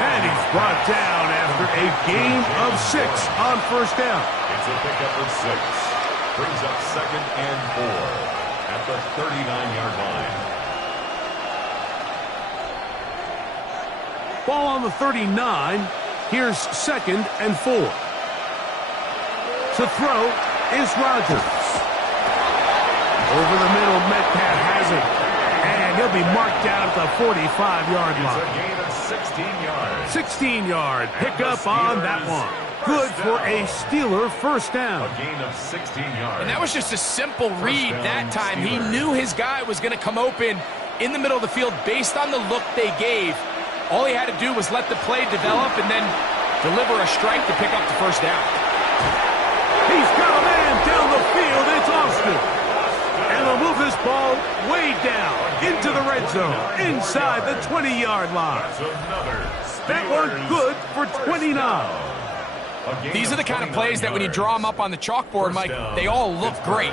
And he's brought down after a gain of 6 on 1st down. It's a pickup of 6. Brings up 2nd and 4 at the 39-yard line. Ball on the 39. Here's 2nd and 4. To throw is Rodgers. Over the middle, Metcalf has it. And he'll be marked down at the 45-yard line. It's a gain of 16 yards. 16-yard pickup on that one. Good for a Steeler first down. A gain of 16 yards. And that was just a simple read that time. He knew his guy was going to come open in the middle of the field based on the look they gave. All he had to do was let the play develop and then deliver a strike to pick up the first down. He's got a man down the field. It's Austin. And they'll move this ball way down into the red zone, inside the 20-yard line. That one good for 29. These are the kind of plays that when you draw them up on the chalkboard, Mike, they all look great.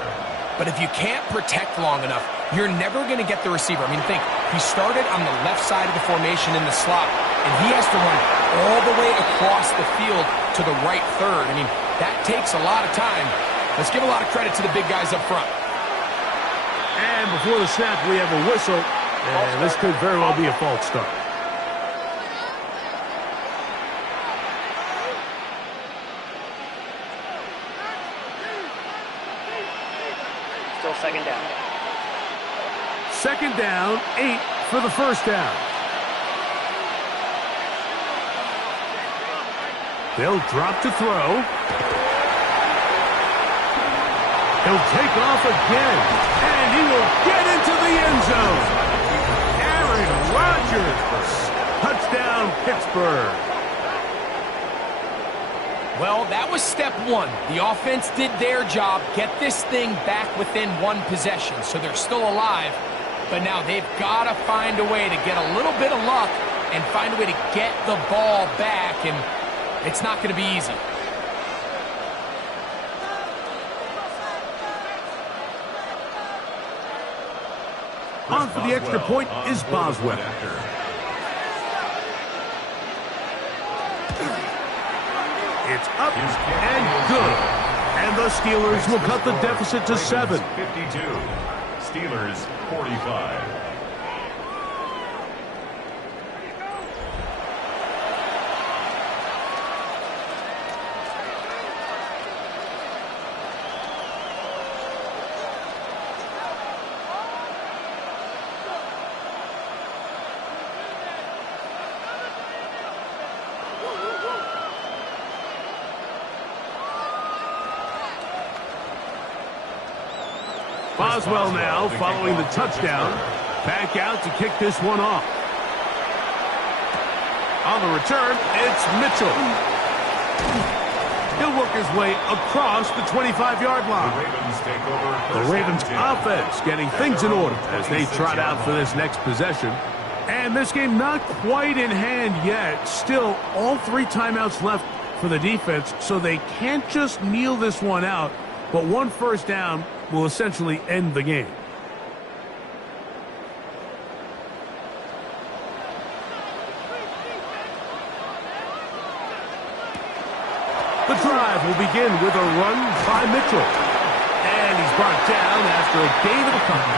But if you can't protect long enough, you're never going to get the receiver. I mean, think, he started on the left side of the formation in the slot, and he has to run all the way across the field to the right third. I mean, that takes a lot of time. Let's give a lot of credit to the big guys up front. And before the snap, we have a whistle. And this could very well be a false start. Still 2nd down. 2nd down, 8 for the first down. They'll drop to throw. He'll take off again, and he will get into the end zone. Aaron Rodgers, touchdown Pittsburgh. Well, that was step one. The offense did their job, get this thing back within one possession, so they're still alive. But now they've got to find a way to get a little bit of luck and find a way to get the ball back, and it's not going to be easy. On for the extra point is Boswell. It's up and good. And the Steelers will cut the deficit to 7. 52. Steelers 45. Boswell now following the touchdown. Back out to kick this one off. On the return, it's Mitchell. He'll work his way across the 25-yard line. The Ravens offense getting things in order as they trot out for this next possession. And this game not quite in hand yet. Still, all 3 timeouts left for the defense, so they can't just kneel this one out. But 1 first down will essentially end the game. The drive will begin with a run by Mitchell. And he's brought down after a gain of a couple.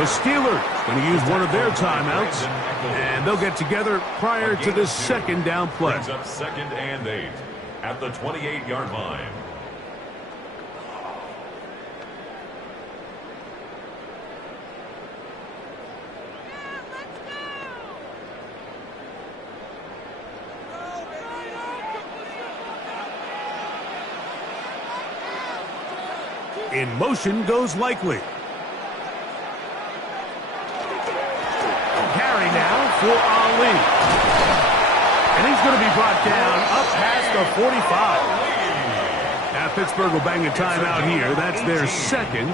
The Steelers going to use one of their timeouts, and they'll get together prior to this 2nd down play. Brings up 2nd and 8 at the 28-yard line. In motion goes Likely. Carry now for Ali. And he's going to be brought down up past the 45. Now Pittsburgh will bang a timeout here. That's their 2nd.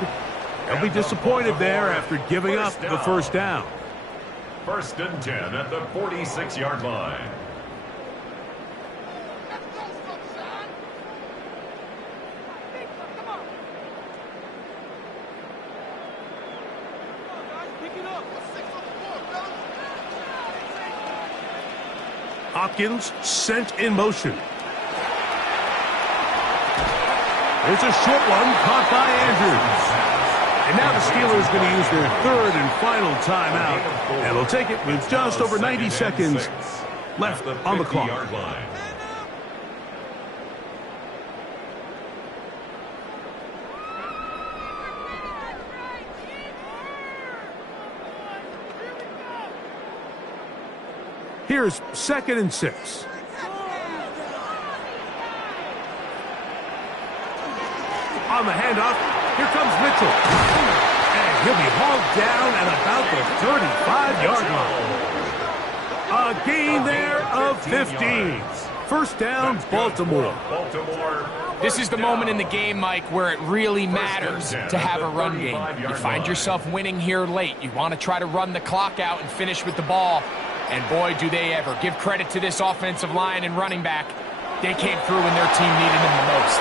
They'll be disappointed there after giving up the first down. 1st and 10 at the 46-yard line. Hopkins sent in motion. It's a short one caught by Andrews. And now the Steelers going to use their third and final timeout. And they'll take it with just over 90 seconds left on the clock. Here's 2nd and 6. On the handoff, here comes Mitchell. And he'll be hauled down at about the 35-yard line. A gain there of 15. First down, Baltimore. This is the moment in the game, Mike, where it really matters to have a run game. You find yourself winning here late. You want to try to run the clock out and finish with the ball. And boy, do they ever. Give credit to this offensive line and running back. They came through when their team needed them the most.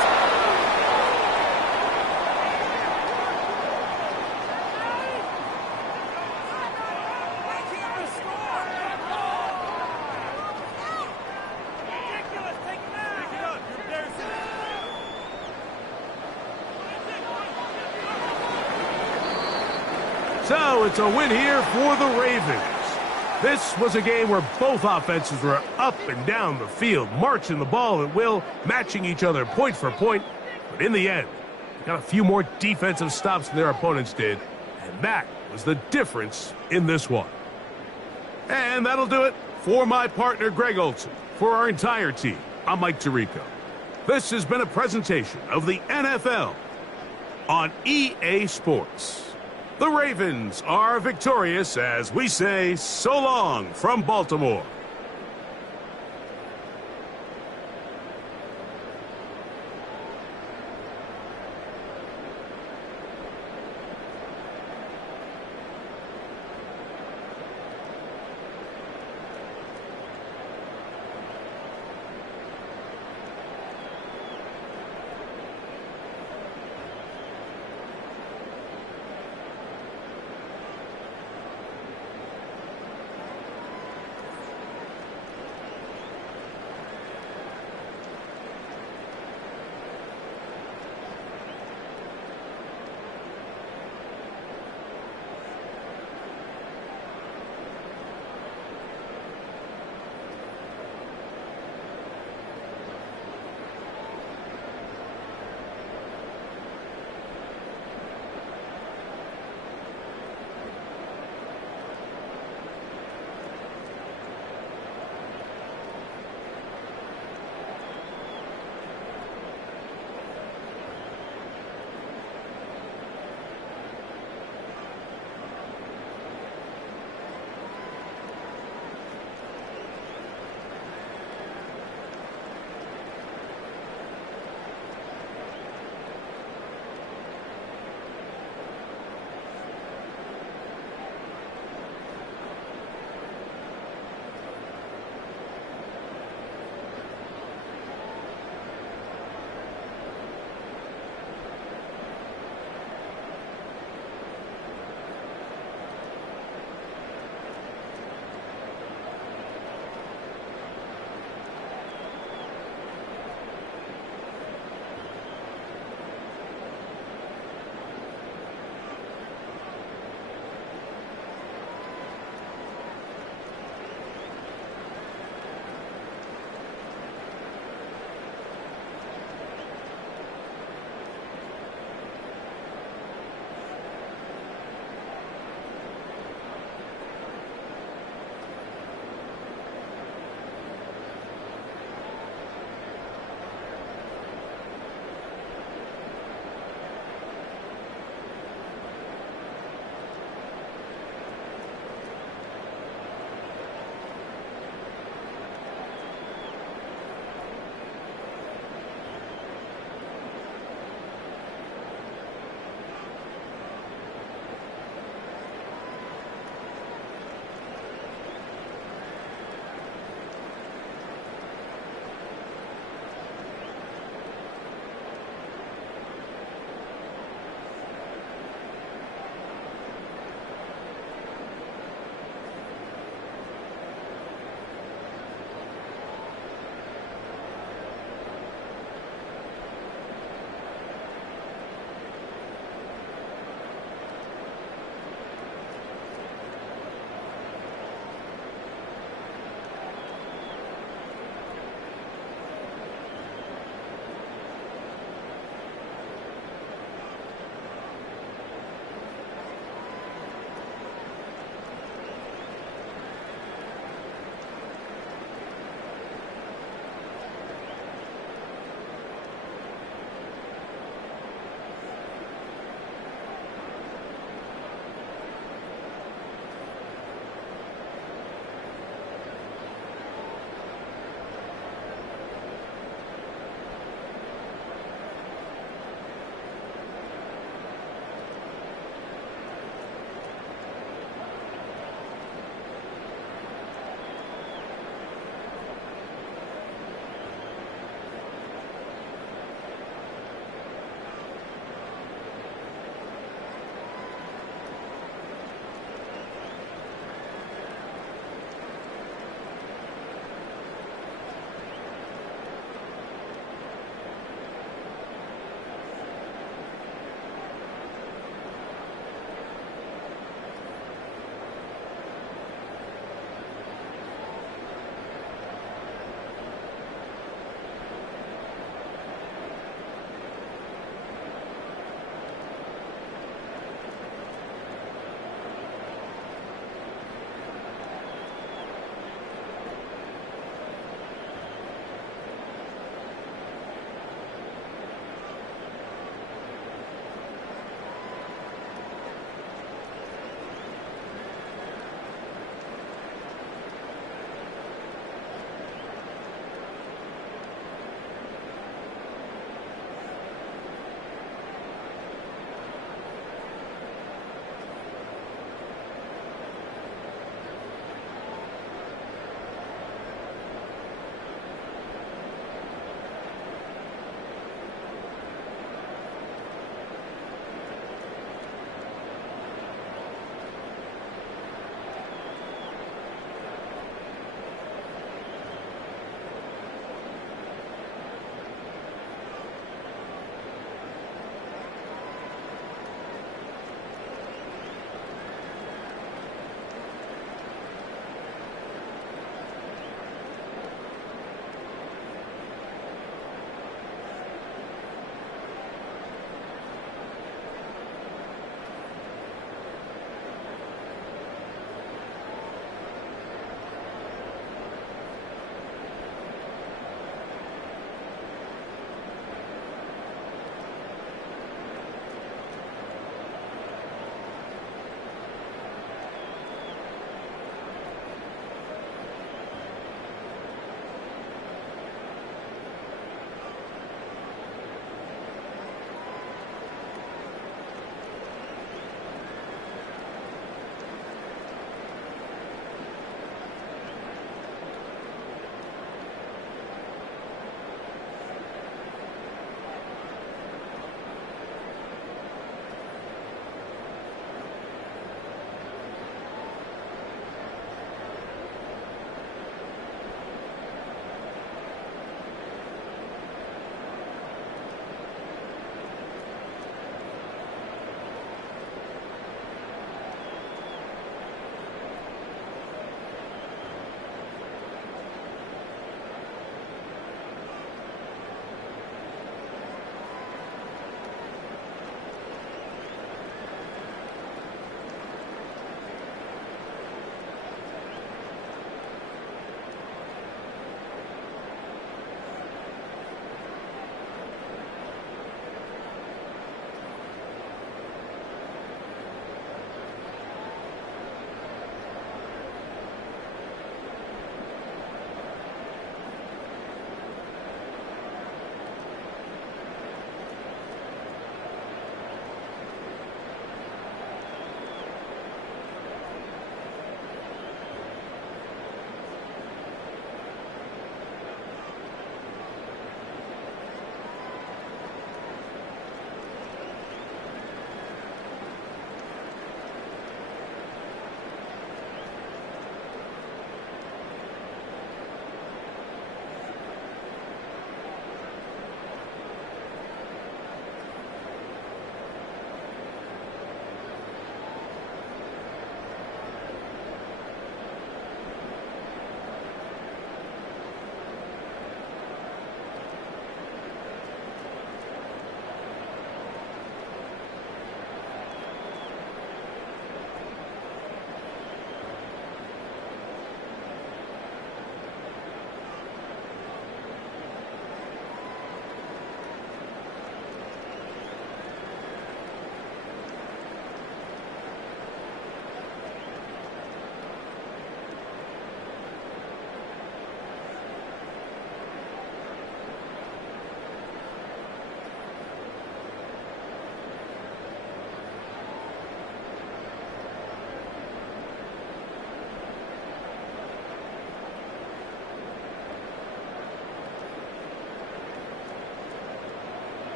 So it's a win here for the Ravens. This was a game where both offenses were up and down the field, marching the ball at will, matching each other point for point. But in the end, they got a few more defensive stops than their opponents did, and that was the difference in this one. And that'll do it for my partner, Greg Olson. For our entire team, I'm Mike Tirico. This has been a presentation of the NFL on EA Sports. The Ravens are victorious as we say so long from Baltimore.